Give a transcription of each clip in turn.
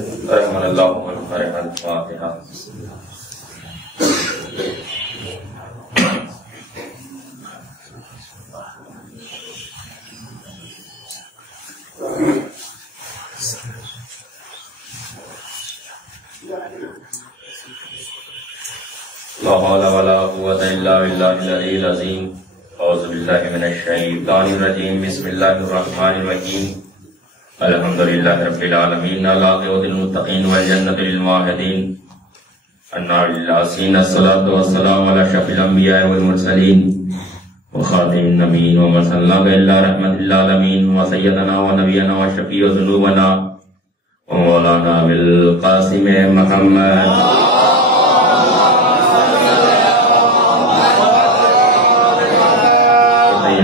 رحمن اللہ من فرح الفاتحہ. لا حول ولا قوة الا باللہ العلی العظیم. اعوذ باللہ من الشیطان الرجیم. بسم اللہ الرحمن الرحیم. الحمدللہ رب العالمین. العاقبۃ للمتقین والجنۃ للموحدین. النار للعاصین. الصلاۃ والسلام علی اشرف الانبیاء والمرسلین وخاتم النبیین وما صلی الا رحمۃ للعالمین وسیدنا ونبینا وشفیع ذنوبنا ومولانا بالقاسم محمد.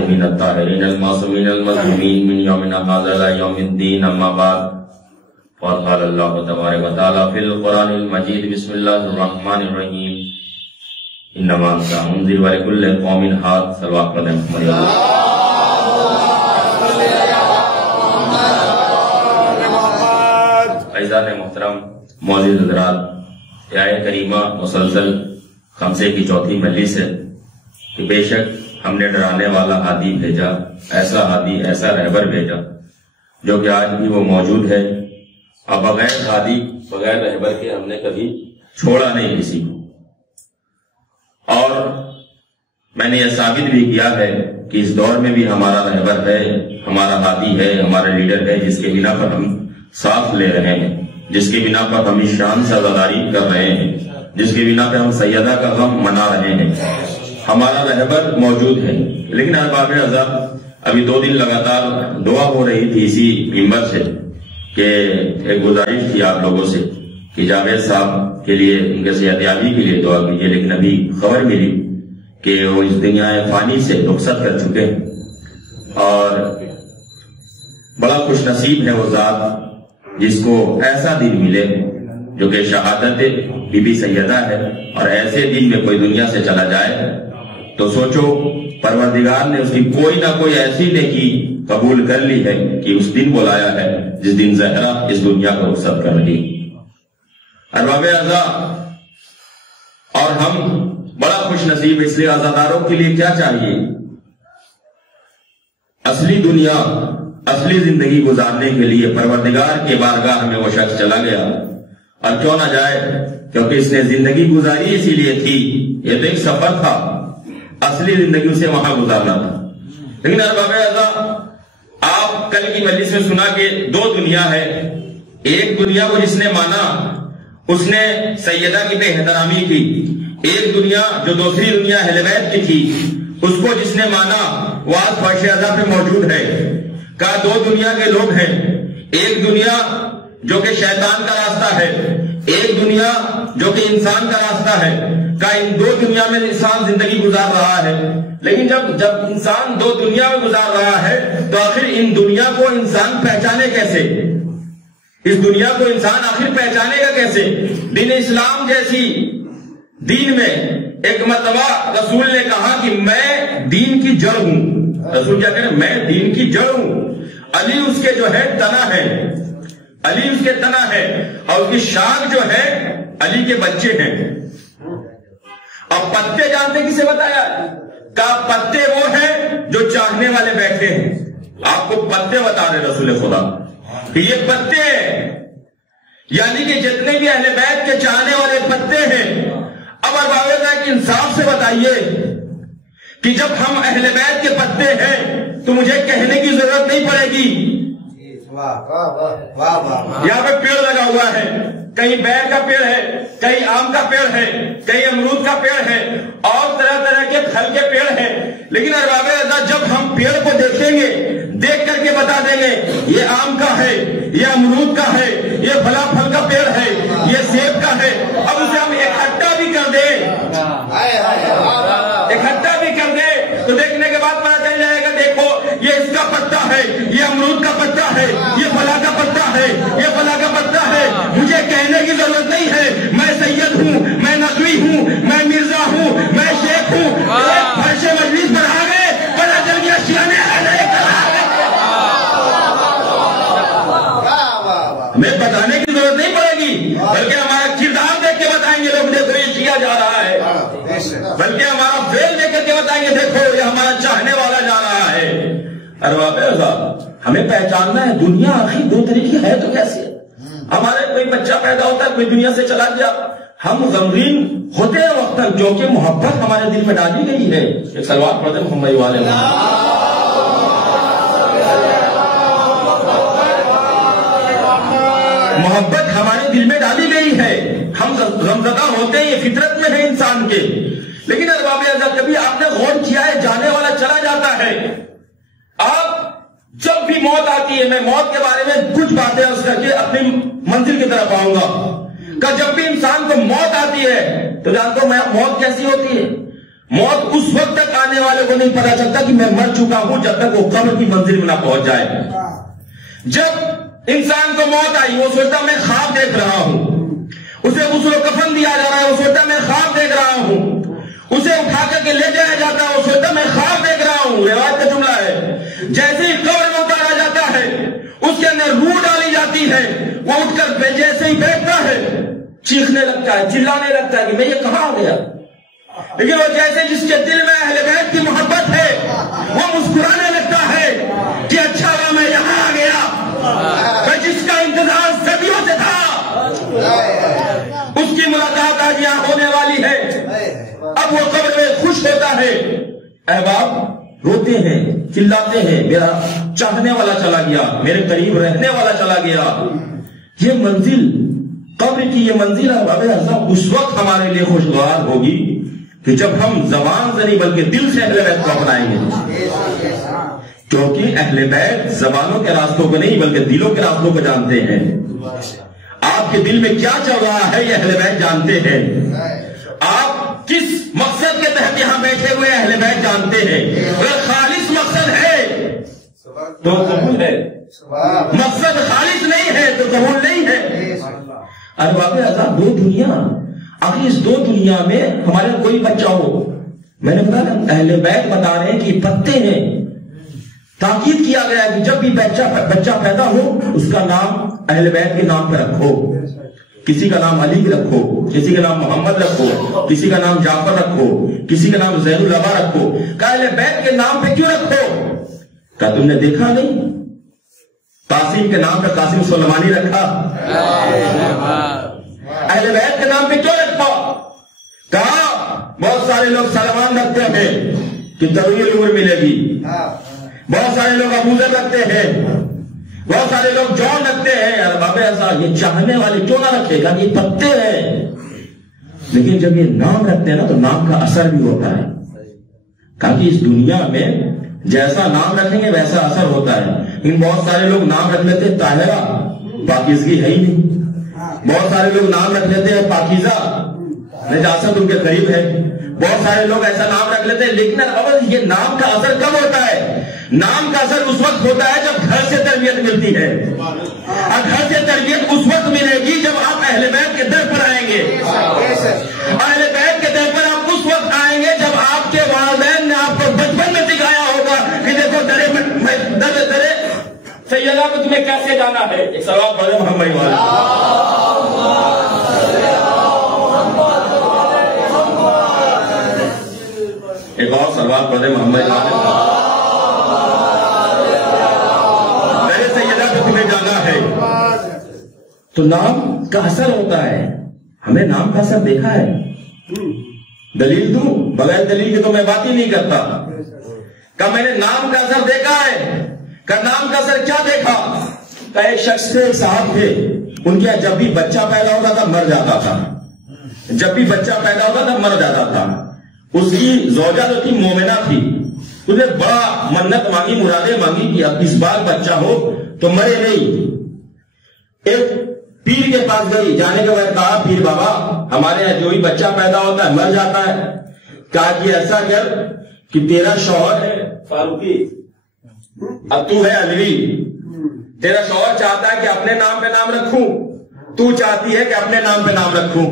من الطاهرين المعصومين المظلومين من يومنا هذا إلى يوم الدين. أما بعد فقال الله تبارك وتعالى في القرآن المجيد. بسم الله الرحمن الرحيم. إنما أنت منذر ولكل قوم هاد. صلوات على محمد. عزیزان محترم معزز حضرات، آیت کریمہ مسلسل خمسے کی چوتھی مجلس ہے کہ بے شک ہم نے ڈرانے والا ہادی بھیجا، ایسا ہادی، ایسا رہبر بھیجا جو کہ آج بھی وہ موجود ہے، اور بغیر ہادی، بغیر رہبر کے ہم نے کبھی چھوڑا نہیں کسی کو. اور میں نے یہ ثابت بھی کیا ہے کہ اس دور میں بھی ہمارا رہبر ہے، ہمارا ہادی ہے، ہمارا لیڈر ہے، جس کے بنا پر ہم ساتھ لے رہے ہیں، جس کے بنا پر ہم اس شان سے عزاداری کر رہے ہیں، جس کے بنا پر ہم سیدہ کا غم منا رہے ہیں. ہمارا رہبر موجود ہے. لیکن احباب اعزاء، ابھی 2 دن لگاتار دعا ہو رہی تھی اسی منبر سے کہ ایک گزارش تھی آپ لوگوں سے کہ جاوید صاحب کے لیے، ان کے صحتیابی کے لیے دعا کیجیے. لیکن ابھی خبر ملی کہ وہ اس دنیا فانی سے رخصت کر چکے ہیں، اور بڑا خوش نصیب ہے وہ ذات جس کو ایسا دن ملے جو کہ شہادت بی بی سیدہ ہے، اور ایسے دن میں کوئی دنیا سے چلا جائے تو سوچو پروردگار نے اس کی کوئی نہ کوئی ایسی نیکی قبول کر لی ہے کہ اس دن بلایا ہے جس دن زہرا اس دنیا کو رخصت کر رہی. ارباب اعزاء، اور ہم بڑا خوش نصیب، اس لیے عزاداروں کے لیے کیا چاہیے؟ اصلی دنیا، اصلی زندگی گزارنے کے لیے پروردگار کے بارگاہ میں وہ شخص چلا گیا، اور کیوں نہ جائے، کیونکہ اس نے زندگی گزاری اسی لیے تھی. یہ تو ایک سفر تھا، اصلی زندگی اسے وہاں گزارنا تھا. لیکن ارباب اعزاء، آپ کل کی مجلس میں سنا کہ 2 دنیا ہے. ایک دنیا کو جس نے مانا اس نے سیدہ کی بے احترامی کی. ایک دنیا جو دوسری دنیا اہل بیت کی تھی، اس کو جس نے مانا وہ آج فرش عزا پہ موجود ہے. کہا 2 دنیا کے لوگ ہیں. ایک دنیا جو کہ شیطان کا راستہ ہے، ایک دنیا جو کہ انسان کا راستہ ہے. کہ ان 2 دنیا میں انسان زندگی گزار رہا ہے. لیکن جب انسان 2 دنیا میں گزار رہا ہے تو آخر ان دنیا کو انسان پہچانے کیسے؟ اس دنیا کو انسان آخر پہچانے گا کیسے؟ دین اسلام جیسی دین میں ایک مرتبہ رسول نے کہا کہ میں دین کی جڑ ہوں. رسول کیا کہہ رہے ہیں؟ میں دین کی جڑ ہوں. علی اس کے جو ہے تنا ہے، علی اس کے تنا ہے، اور اس کی شاخ جو ہے علی کے بچے ہیں. اب پتے جانتے کسے بتایا؟ کہا پتے وہ ہیں جو چاہنے والے بیٹھے ہیں. آپ کو پتے بتا رہے رسول خدا کہ یہ پتے ہیں، یعنی کہ جتنے بھی اہل بیت کے چاہنے والے پتے ہیں. اب ارباب ہے کہ انصاف سے بتائیے کہ جب ہم اہل بیت کے پتے ہیں تو مجھے کہنے کی ضرورت نہیں پڑے گی. یہاں پہ پیڑ لگا ہوا ہے، کہیں بیل کا پیڑ ہے، کہیں آم کا پیڑ ہے، کہیں امرود کا پیڑ ہے، اور طرح طرح کے پھل کے پیڑ ہیں. لیکن ارباب اعزاء، جب ہم پیڑ کو دیکھیں گے، دیکھ کر کے بتا دیں گے یہ آم کا ہے، یہ امرود کا ہے، یہ فلاں پھل کا پیڑ ہے، یہ سیب کا ہے. اب اسے ہم اکٹھا بھی کر دیں، اکٹھا بھی کر دیں تو دیکھنے کے بعد پتا چل جائے گا دیکھو یہ اس کا پتا ہے، یہ امرود کا پتا ہے، یہ فلاں کا پتا ہے، یہ فلاں کا پتا ہے. مجھے کہنے کی ضرورت نہیں ہے میں سید ہوں، میں نقوی ہوں، میں مرزا ہوں، میں شیخ ہوں. فرش مجلس پر آ گئے، پتا چل گیا شیعہ نے ہمیں بتانے کی ضرورت ضرورت نہیں پڑے گی، بلکہ ہمارا کردار دیکھ کے بتائیں گے لوگ دیکھو یہ شیعہ جا رہا ہے، بلکہ ہمارا فعل دیکھ کے بتائیں گے دیکھو یہ ہمارا چاہنے والا جا رہا ہے۔ ارباب اعزاز، ہمیں پہچاننا ہے دنیا آخر دو طرح کی ہے تو کیسی ہے۔ ہمارے کوئی بچہ پیدا ہوتا ہے، کوئی دنیا سے چلا گیا، ہم غمگین ہوتے ہیں وقت تک، جو کہ محبت ہمارے دل میں ڈالی گئی ہے۔ ایک صلوات پڑھتے ہیں محمد والے محبت ہمارے دل میں ڈالی گئی ہے، ہم غمزدہ ہوتے ہیں، یہ فطرت میں ہے انسان کے۔ لیکن ارباب اعزاز کبھی آپ نے غور کیا ہے جانے والا چلا جاتا ہے، آپ جب بھی موت آتی ہے، میں موت کے بارے میں کچھ باتیں عرض کر کے اپنی منزل کی طرف آؤں گا کہ جب بھی انسان کو موت آتی ہے تو جانتا ہوں میں موت کیسی ہوتی ہے؟ موت اس وقت تک آنے والے کو نہیں پتا چلتا کہ میں مر چکا ہوں جب تک وہ قبر کی منزل میں نہ پہنچ جائے۔ جب انسان کو موت آئی وہ سوچتا میں خواب دیکھ رہا ہوں، اسے غسل و کفن دیا جا رہا ہے وہ سوچتا میں خواب دیکھ رہا ہوں، اسے اٹھا کر کے لے جایا جاتا ہے وہ سوچتا میں خواب دیکھ رہا ہوں۔ روایت کا جملہ ہے جیسے ہی قبر میں اتارا جاتا ہے اس کے اندر روح ڈالی جاتی ہے، وہ اٹھ کر جیسے ہی بیٹھتا ہے چیخنے لگتا ہے، چلانے لگتا ہے کہ میں یہ کہاں آ گیا۔ لیکن وہ جیسے جس کے دل میں اہل بیت کی محبت ہے وہ مسکرانے لگتا ہے کہ اچھا ہوا میں یہاں آ گیا، میں جس کا انتظار صدیوں سے تھا اس کی ملاقات آج یہاں ہونے والی ہے۔ اب وہ قبر میں خوش ہوتا ہے، احباب روتے ہیں چلاتے ہیں میرا چاہنے والا چلا گیا، میرے قریب رہنے والا چلا گیا۔ یہ منزل قبر کی یہ منزل اس وقت ہمارے لیے خوشگوار ہوگی کہ جب ہم زبان سے نہیں بلکہ دل سے اہل بیت کو اپنائیں گے، کیونکہ اہل بیت زبانوں کے راستوں کو نہیں بلکہ دلوں کے راستوں کو جانتے ہیں۔ آپ کے دل میں کیا چل رہا ہے یہ اہل بیت جانتے ہیں، آپ کس مقصد کے تحت یہاں بیٹھے ہوئے اہل بیت جانتے ہیں۔ اگر خالص مقصد ہے تو قبول ہے، مقصد خالص نہیں ہے تو قبول نہیں ہے۔ ارباب اعزاز دو دنیا، اگر اس دو دنیا میں ہمارے کوئی بچہ ہو، میں نے بتایا اہل بیت بتا رہے ہیں کہ پتے ہیں، تاکید کیا گیا ہے کہ جب بھی بچہ پیدا ہو اس کا نام اہل بیت کے نام پہ رکھو، کسی کا نام علی رکھو، کسی کا نام محمد رکھو، کسی کا نام جعفر رکھو، کسی کا نام زین العبا رکھو۔ کہا اہل بیت کے نام پہ کیوں رکھو؟ کہا تم نے دیکھا نہیں قاسم کے نام پہ قاسم سلیمانی رکھا، اہل بیت کے نام پہ کیوں رکھا؟ کہا بہت سارے لوگ سلمان رکھتے ہیں کہ طویل عمر ملے گی، بہت سارے لوگ ابو ذر رکھتے ہیں، بہت سارے لوگ جان رکھتے ہیں۔ ارباب اعزاز یہ چاہنے والے کیوں نہ رکھے گا، یہ پتے ہیں، لیکن جب یہ نام رکھتے ہیں نا تو نام کا اثر بھی ہوتا ہے۔ کہا کہ اس دنیا میں جیسا نام رکھیں گے ویسا اثر ہوتا ہے، لیکن بہت سارے لوگ نام رکھ لیتے ہیں طاہرہ، پاکیزگی ہے ہی نہیں، بہت سارے لوگ نام رکھ لیتے ہیں پاکیزہ، نجاست ان کے قریب ہے، بہت سارے لوگ ایسا نام رکھ لیتے ہیں، لیکن اب یہ نام کا اثر کب ہوتا ہے؟ نام کا اثر اس وقت ہوتا ہے جب گھر سے تربیت ملتی ہے، اور گھر سے تربیت اس وقت ملے گی جب آپ اہل بیت کے در پر آئیں گے، اہل بیت کے در پر آپ اس وقت آئیں گے جب آپ کے والدین نے آپ کو بچپن میں سکھایا ہوگا کہ دیکھو درے سیدہ کو تمہیں کیسے جانا ہے۔ ایک سوال پڑھے محمد والا، ایک اور سوال پڑھے محمد والا، میرے سیدہ کو تمہیں جانا ہے۔ تو نام کا اثر ہوتا ہے، ہمیں نام کا اثر دیکھا ہے، دلیل دوں؟ بغیر دلیل کے تو میں بات ہی نہیں کرتا۔ کہ میں نے نام کا اثر دیکھا ہے، کہ نام کا اثر کیا دیکھا؟ کہ ایک شخص تھے، ایک صاحب تھے، ان کے جب بھی بچہ پیدا ہوتا تھا مر جاتا تھا، جب بھی بچہ پیدا ہوتا تھا مر جاتا تھا۔ اس کی زوجہ جو تھی مومنہ تھی، اس نے بڑا منت مانگی، مرادیں مانگی کہ اب اس بار بچہ ہو تو مرے نہیں۔ ایک پیر کے پاس گئی، جانے کے بعد کہا پیر بابا ہمارے یہاں جو ہی بچہ پیدا ہوتا ہے مر جاتا ہے، کہا کہ ایسا کر کہ تیرا شوہر ہے فاروقی، اب تو ہے علوی، تیرا شوہر چاہتا ہے کہ اپنے نام پہ نام رکھوں، تو چاہتی ہے کہ اپنے نام پہ نام رکھوں،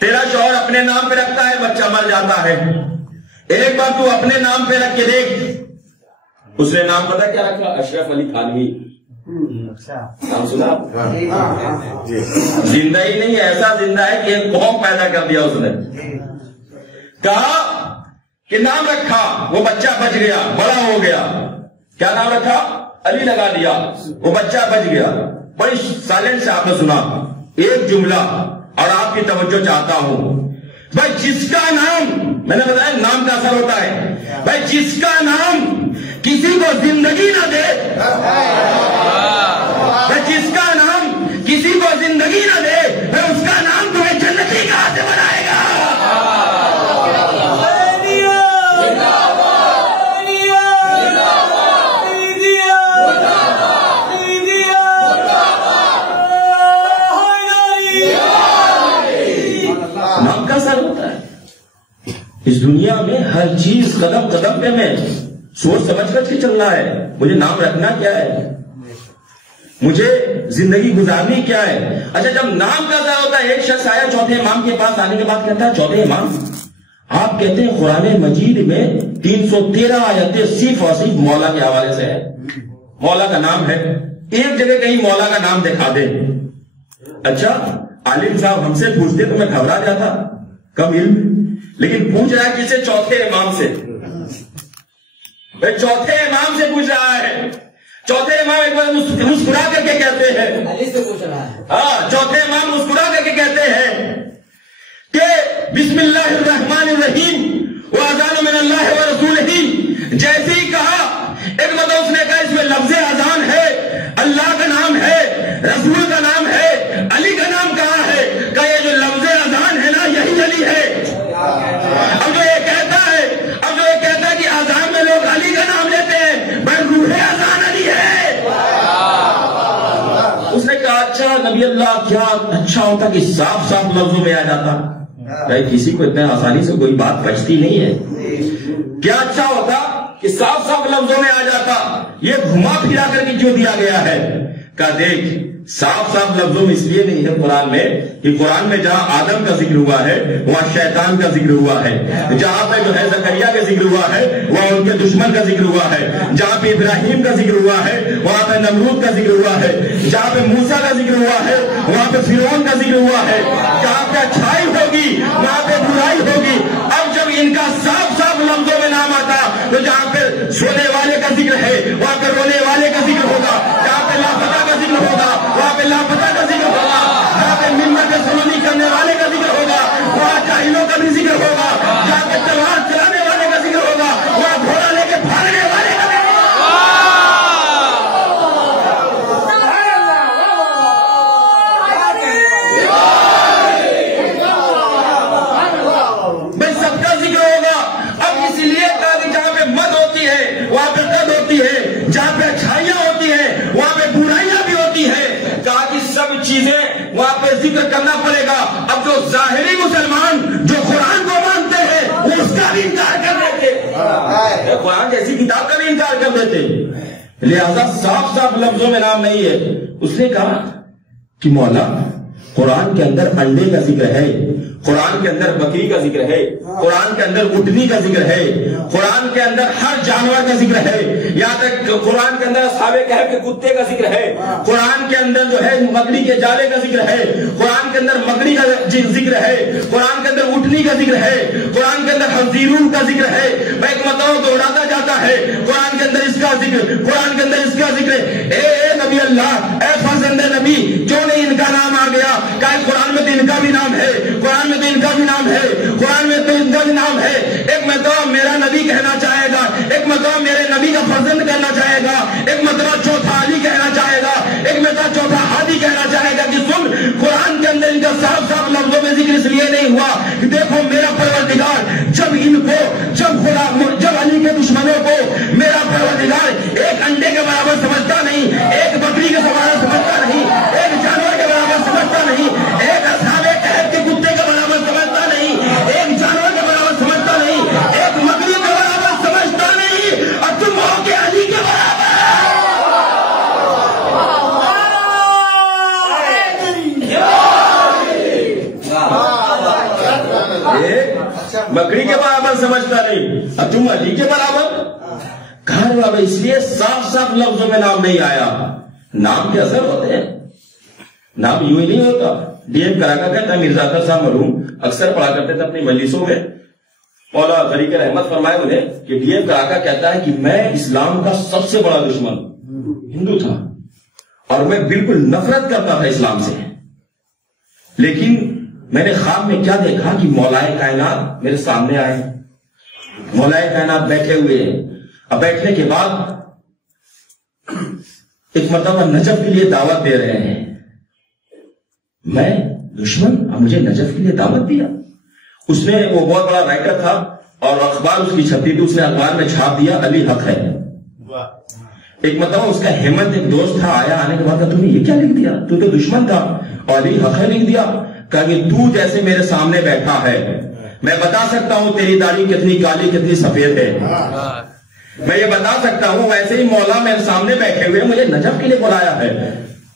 تیرا شوہر اپنے نام پہ رکھتا ہے بچہ مر جاتا ہے، ایک بار تو اپنے نام پہ رکھ کے دیکھ۔ اس نے نام پتہ کیا رکھا؟ اشرف علی تھانوی۔ نام سنا؟ زندہ ہی نہیں، ایسا زندہ ہے کہ ایک قوم پیدا کر دیا اس نے. کہا کہ نام رکھا، وہ بچہ بچ گیا، بڑا ہو گیا. کیا نام رکھا؟ علی لگا دیا، وہ بچہ بچ گیا. بڑی سائلنٹ سے آپ نے سنا. ایک جملہ اور آپ کی توجہ چاہتا ہوں. بھائی جس کا نام، میں نے بتایا نام کا اثر ہوتا ہے. بھائی جس کا نام کسی کو زندگی نہ دے، جس کا نام کسی کو زندگی نہ دے، اس کا نام تمہیں جنتی کہاں سے بنائے گا؟ نام کا اثر ہوتا ہے. اس دنیا میں ہر چیز قدم قدم پہ میں سوچ سمجھ کر کے چلنا ہے. مجھے نام رکھنا کیا ہے، مجھے زندگی گزارنی کیا ہے. اچھا جب نام کا اثر ہوتا ہے، ایک شخص آیا چوتھے امام کے پاس، آنے کے بعد کہتا ہے چوتھے امام آپ کہتے ہیں قرآن مجید میں 313 آیتیں صرف اور صرف مولا کے حوالے سے ہے، مولا کا نام ہے، ایک جگہ کہیں مولا کا نام دکھا دے. اچھا عالم صاحب ہم سے پوچھتے تو میں گھبرا جاتا، کم علم، لیکن پوچھ رہا ہے کس سے؟ چوتھے امام سے. چوتھے امام سے پوچھ رہا ہے. چوتھے امام ایک بار مسکرا کر کے کہتے ہیں، ہاں چوتھے امام مسکرا کر کے کہتے ہیں کہ بسم اللہ الرحمن الرحیم وَأَذَانٌ مِّنَ اللَّهِ وَرَسُولِهِ. جیسے ہی کہا ایک مطلب اس نے کہا اس میں لفظ اذان ہے، اللہ کا نام ہے، رسول کا نام ہے، علی کا نام کہاں ہے؟ کہ یہ جو لفظ اذان ہے نا یہی علی ہے. اب جو یہ کہتا ہے کہ اذان میں لوگ علی کا نام لیتے ہیں، بھائی روح اذان علی ہے. اس نے کہا اچھا نبی اللہ کیا اچھا ہوتا کہ صاف صاف لفظوں میں آ جاتا. بھائی کسی کو اتنے آسانی سے کوئی بات بچتی نہیں ہے. کیا اچھا ہوتا کہ صاف صاف لفظوں میں آ جاتا. یہ گھما پھرا کر کے کیوں دیا گیا ہے؟ کہا دیکھ صاف صاف لفظوں میں اس لیے نہیں ہے قرآن میں کہ قرآن میں جہاں آدم کا ذکر ہوا ہے وہاں شیطان کا ذکر ہوا ہے، جہاں پہ جو ہے زکریا کا ذکر ہوا ہے وہاں ان کے دشمن کا ذکر ہوا ہے، جہاں پہ ابراہیم کا ذکر ہوا ہے وہاں پہ نمرود کا ذکر ہوا ہے، جہاں پہ موسیٰ کا ذکر ہوا ہے وہاں پہ فرعون کا ذکر ہوا ہے، جہاں پہ اچھائی ہوگی وہاں پہ برائی ہوگی. اب جب ان کا صاف صاف لفظوں میں نام آتا تو جہاں پہ سونے والے کا ذکر ہے وہاں پہ رونے والے کا ذکر ہوگا، جہاں پہ لاپتہ کا ذکر ہوگا وہاں پہ لاپتہ کا ذکر ہوگا، جہاں پہ ممبر پہ سلومی کرنے والے کا ذکر ہوگا وہاں جاہلوں کا بھی ذکر ہوگا، جہاں پہ تلوار چلانے والے کا ذکر ہوگا وہاں گھوڑا لے کے بھاگنے والے کا ذکر ہوگا. بھائی سب کا ذکر ہوگا. اب اس لیے کہا کہ جہاں پہ مد ہوتی ہے وہاں پہ قد ہوتی ہے، جہاں پہ اچھائیاں ہوتی ہیں وہاں پہ برائیاں بھی ہوتی ہے. کہا کہ سب چیزیں وہاں پہ ذکر کرنا پڑے گا. اب جو ظاہری مسلمان جو قرآن کو مانتے ہیں وہ اس کا بھی انکار کر دیتے، قرآن جیسی کتاب کا بھی انکار کر دیتے. لہذا صاف صاف لفظوں میں نام نہیں ہے. اس نے کہا کہ مولا قرآن کے اندر انڈے کا ذکر ہے، قرآن کے اندر بکری کا ذکر ہے، قرآن کے اندر اٹھنی کا ذکر ہے، قرآن کے اندر ہر جانور کا ذکر ہے، یہاں تک قرآن کے اندر اصحاب کہف کے کتے کا ذکر ہے، قرآن کے اندر جو ہے مکڑی کے جالے کا ذکر ہے، قرآن کے اندر مکڑی کا ذکر ہے، قرآن کے اندر اٹھنی کا ذکر ہے، قرآن کے اندر خنزیرون کا ذکر ہے. میں ایک مطلب دوہراتا جاتا ہے قرآن کے اندر اس کا ذکر، قرآن کے اندر اس کا ذکر. اے نبی اللہ، اے فرزند نبی، کیوں نہیں ان کا نام آ گیا؟ کہ قرآن میں تو ان کا بھی نام ہے، قرآن میں تو ان کا بھی نام ہے، قرآن میں تو ان کا بھی نام ہے. ایک مطلب میرا نبی کہنا چاہے گا، ایک مطلب میرے نبی کا فرزند کہنا چاہے گا، ایک مطلب چوتھا علی کہنا چاہے گا، ایک مطلب چوتھا ہادی کہنا چاہے گا کہ سن قرآن کے اندر ان کا صاف صاف لفظوں میں ذکر اس لیے نہیں ہوا کہ دیکھو میرا پروردگار جب ان کو جب علی کے دشمنوں کو میرا پروردگار ایک انڈے کے برابر سمجھتا نہیں، ایک بکری کے برابر سمجھتا نہیں، ایک جانور کے برابر سمجھتا نہیں، ایک اصحاب کہف کے کتے کے برابر سمجھتا نہیں، ایک جانور کے برابر سمجھتا نہیں، ایک مکڑی کے برابر سمجھتا نہیں، اور تم ہو کے علی کے برابر. مکڑی کے برابر سمجھتا نہیں اور تم علی کے برابر. کہا بابا اس لیے صاف صاف لفظوں میں نام نہیں آیا. نام کے اثر ہوتے ہیں، نام یوں ہی نہیں ہوتا۔ ڈی ایم کراکا کہتا ہے، مرزا اطہر صاحب مرحوم اکثر پڑھا کرتے تھے اپنی مجلسوں میں، مولا طریق رحمت فرمائے انہیں کہ ڈی ایم کراکا کہتا ہے کہ میں اسلام کا سب سے بڑا دشمن ہندو تھا اور میں بالکل نفرت کرتا تھا اسلام سے، لیکن میں نے خواب میں کیا دیکھا کہ مولائے کائنات میرے سامنے آئے، مولائے کائنات بیٹھے ہوئے ہیں، اب بیٹھنے کے بعد ایک مرتبہ نجف کے لیے دعوت دے رہے ہیں، میں دشمن اور مجھے نجف کے لیے دعوت دیا۔ اس نے، وہ بہت بڑا رائٹر تھا اور اخبار اس کی چھپی تھی، اس نے اخبار میں چھاپ دیا علی حق ہے۔ ایک مرتبہ اس کا ہیمنت ایک دوست تھا، آیا، آنے کے بعد کہا تم نے یہ کیا لکھ دیا، تو دشمن تھا اور علی حق ہے لکھ دیا۔ کہا کہ تو جیسے میرے سامنے بیٹھا ہے میں بتا سکتا ہوں تیری داڑھی کتنی کالی کتنی سفید ہے، میں یہ بتا سکتا ہوں، ویسے ہی مولا میرے سامنے بیٹھے ہوئے مجھے نجف کے لیے بلایا ہے۔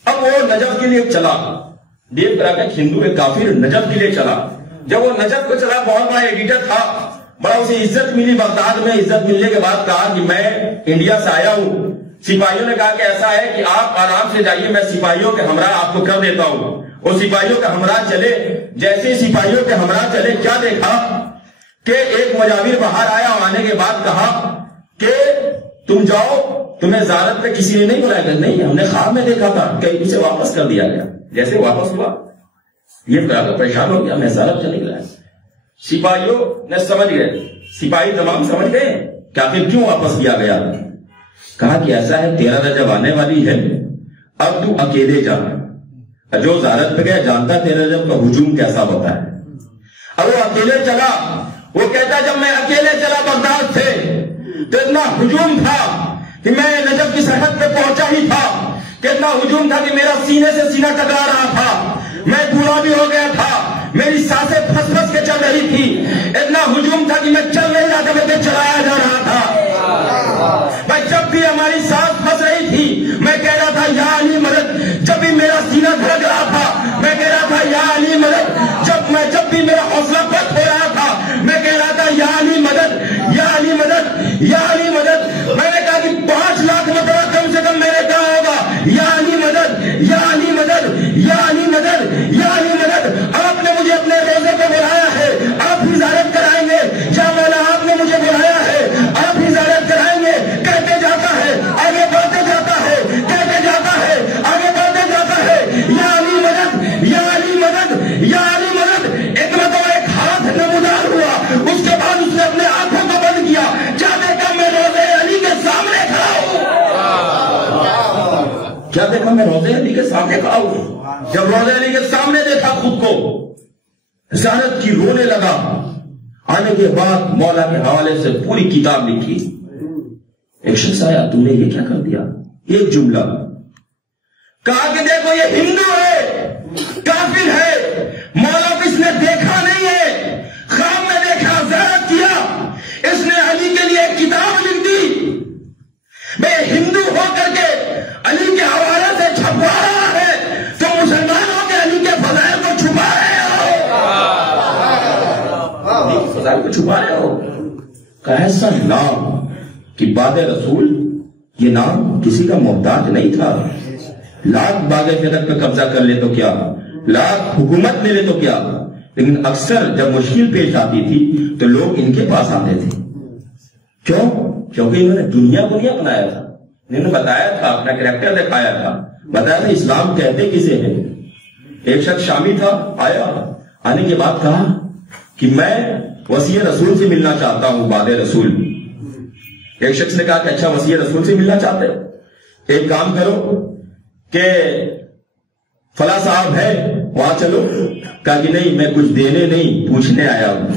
اب وہ نجف کے لیے چلا، دیو کرا کا ہندو ایک کافر نجف کے لیے چلا۔ جب وہ نجف کو چلا، بہت بڑا ایڈیٹر تھا، بڑا اسے عزت ملی بغداد میں۔ عزت ملنے کے بعد کہا کہ میں انڈیا سے آیا ہوں۔ سپاہیوں نے کہا کہ ایسا ہے کہ آپ آرام سے جائیے، میں سپاہیوں کے ہمراہ آپ کو کر دیتا ہوں۔ وہ سپاہیوں کے ہمراہ چلے، جیسے سپاہیوں کے ہمراہ چلے کیا دیکھا کہ ایک مجاور باہر آیا، آنے کے بعد کہا کہ تم جاؤ، تمہیں زیارت پہ کسی نے نہیں بلایا گیا۔ نہیں، ہم نے خواب میں دیکھا تھا، کہ اسے واپس کر دیا گیا۔ جیسے واپس ہوا یہ پریشان ہو گیا، میں زیارت چلے گیا۔ سپاہیوں نے سمجھ گئے، سپاہی تمام سمجھ گئے کہ آخر کیوں واپس کیا گیا۔ کہا کہ ایسا ہے، تیرا رجب آنے والی ہے، اب تو اکیلے جا۔ جو زیارت پہ گیا جانتا تیرا رجب کا ہجوم کیسا ہوتا ہے۔ اب وہ اکیلے چلا، وہ کہتا جب میں اکیلے چلا بغداد سے تو اتنا ہجوم تھا کہ میں نجف کی سرحد پہ پہنچا ہی تھا کہ اتنا ہجوم تھا کہ میرا سینے سے سینہ ٹکرا رہا تھا، میں بوڑھا بھی ہو گیا تھا، میری سانسیں پھنس پھنس کے چل رہی تھی، اتنا ہجوم تھا کہ میں چل نہیں رہا تھا، مجھے چلایا جا رہا تھا۔ میں جب بھی ہماری سانس پھنس رہی تھی میں کہہ رہا تھا یا علی مدد، جب بھی میرا سینہ دھڑک رہا تھا میں کہہ رہا تھا یا علی مدد، جب بھی میرا حوصلہ پست ہو رہا تھا میں کہہ رہا تھا یا علی مدد، یا علی مدد، یا علی مدد۔ میں نے کہا کہ 5 لاکھ مرتبہ کم سے کم میں نے کہا ہوگا یا علی مدد، یا علی مدد، یا علی مدد، یا علی مدد۔ آپ نے مجھے اپنے روزے پہ بلایا ہے، آپ ہی زیارت کرائیں گے، یا مولا آپ نے مجھے بلایا ہے، آپ ہی زیارت کرائیں گے۔ کہتے جاتا ہے، آگے بڑھتے جاتا ہے، کہتے جاتا ہے، آگے بڑھتے جاتا ہے، یا علی مدد، یا علی مدد، یا علی مدد۔ ایک مرتبہ ایک ہاتھ نمودار ہوا، اس کے بعد اس نے اپنے آنکھوں کو بند کیا، کیا دیکھا میں روزے علی کے سامنے کھڑا ہوں، کیا دیکھا میں روزے علی کے سامنے کھڑا ہوں۔ جب روزے علی کے سامنے دیکھا خود کو، زیارت کی، رونے لگا۔ آنے کے بعد مولا کے حوالے سے پوری کتاب لکھی۔ ایک شخص آیا، تو نے یہ کیا کر دیا؟ ایک جملہ کہا کہ دیکھو یہ ہندو ہے، کافر ہے، مولا کو اس نے دیکھا نہیں ہے، خواب میں دیکھا، زیارت کیا، اس نے علی کے لیے ایک کتاب لکھ دی، میں ہندو ہو کر کے علی کے حوالے سے چھپوا رہا ہے، تو مسلمانوں کے علی کے فضائل کو چھپا رہے ہو، فضائل کو چھپا رہے ہو۔ کیسا نام کہ بعد رسول، یہ نام کسی کا محتاج نہیں تھا، لاکھ باغ فدق پہ قبضہ کر لے تو کیا، لاکھ حکومت لے لے تو کیا، لیکن اکثر جب مشکل پیش آتی تھی تو لوگ ان کے پاس آتے تھے۔ کیوں؟ کیونکہ انہوں نے دنیا کو نہیں اپنایا تھا، انہوں نے بتایا تھا، اپنا کریکٹر دکھایا تھا، بتایا تھا اسلام کہتے کسے ہیں۔ ایک شخص شامی تھا، آیا، آنے کے بعد کہا کہ میں وصی رسول سے ملنا چاہتا ہوں بعد رسول۔ ایک شخص نے کہا کہ اچھا وصی رسول سے ملنا چاہتے ہو، ایک کام کرو کہ فلاں صاحب ہے وہاں چلو۔ کہا کہ نہیں، میں کچھ دینے نہیں، پوچھنے آیا ہوں۔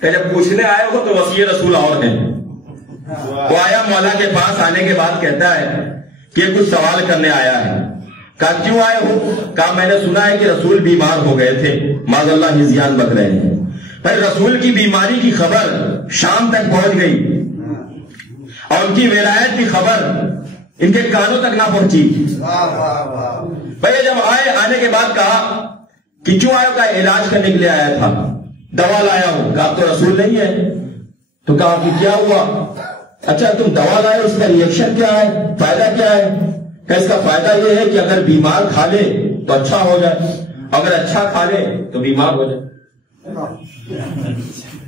کہ جب پوچھنے آئے ہو تو وصی رسول اور ہیں۔ وہ آیا مولا کے پاس، آنے کے بعد کہتا ہے کہ کچھ سوال کرنے آیا ہے۔ کہا کیوں آئے ہو؟ کہا میں نے سنا ہے کہ رسول بیمار ہو گئے تھے، معاذ اللہ ہذیان بک رہے ہیں۔ پھر رسول کی بیماری کی خبر شام تک پہنچ گئی اور ان کی ولایت کی خبر ان کے کانوں تک نہ پہنچی۔ بھائی جب آئے، آنے کے بعد کہا کہ کیوں آئے؟ کہا علاج کرنے کے لیے آیا تھا، دوا لایا ہوں۔ کہا تو رسول نہیں ہے؟ تو کہا کہ کیا ہوا؟ اچھا تم دوا لائے، اس کا ریئیکشن کیا ہے، فائدہ کیا ہے؟ اس کا فائدہ یہ ہے کہ اگر بیمار کھا لے تو اچھا ہو جائے، اگر اچھا کھا لے تو بیمار ہو جائے۔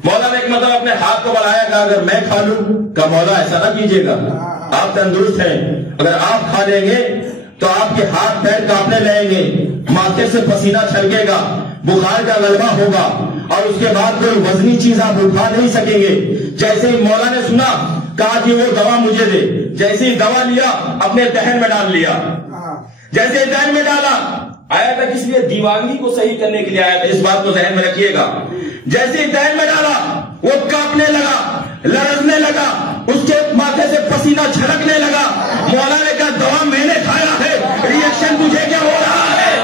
مولا نے ایک مطلب اپنے ہاتھ کو بڑھایا کہ اگر میں کھا لوں کہ مولا ایسا نہ کیجیے گا، آپ تندرست ہیں، اگر آپ کھا لیں گے تو آپ کے ہاتھ پیر کانپنے لگیں گے، ماتھے سے پسینہ چھلکے گا، بخار کا غلبہ ہوگا، اور اس کے بعد کوئی وزنی چیز آپ اٹھا نہیں سکیں گے۔ جیسے ہی مولا نے سنا کہا کہ وہ دوا مجھے دے، جیسے ہی دوا لیا اپنے دہن میں ڈال لیا، جیسے ہی دہن میں ڈالا، آیا تھا کس لیے؟ دیوانگی کو صحیح کرنے کے لیے آیا تھا، اس بات کو ذہن میں رکھیے گا۔ جیسے ہی دہن میں ڈالا وہ کانپنے لگا، لرزنے لگا، اس کے ماتھے سے پسینہ چھلکنے لگا۔ مولا نے کہا دوا میں نے کھایا ہے، ریئیکشن تجھے کیا ہو رہا ہے؟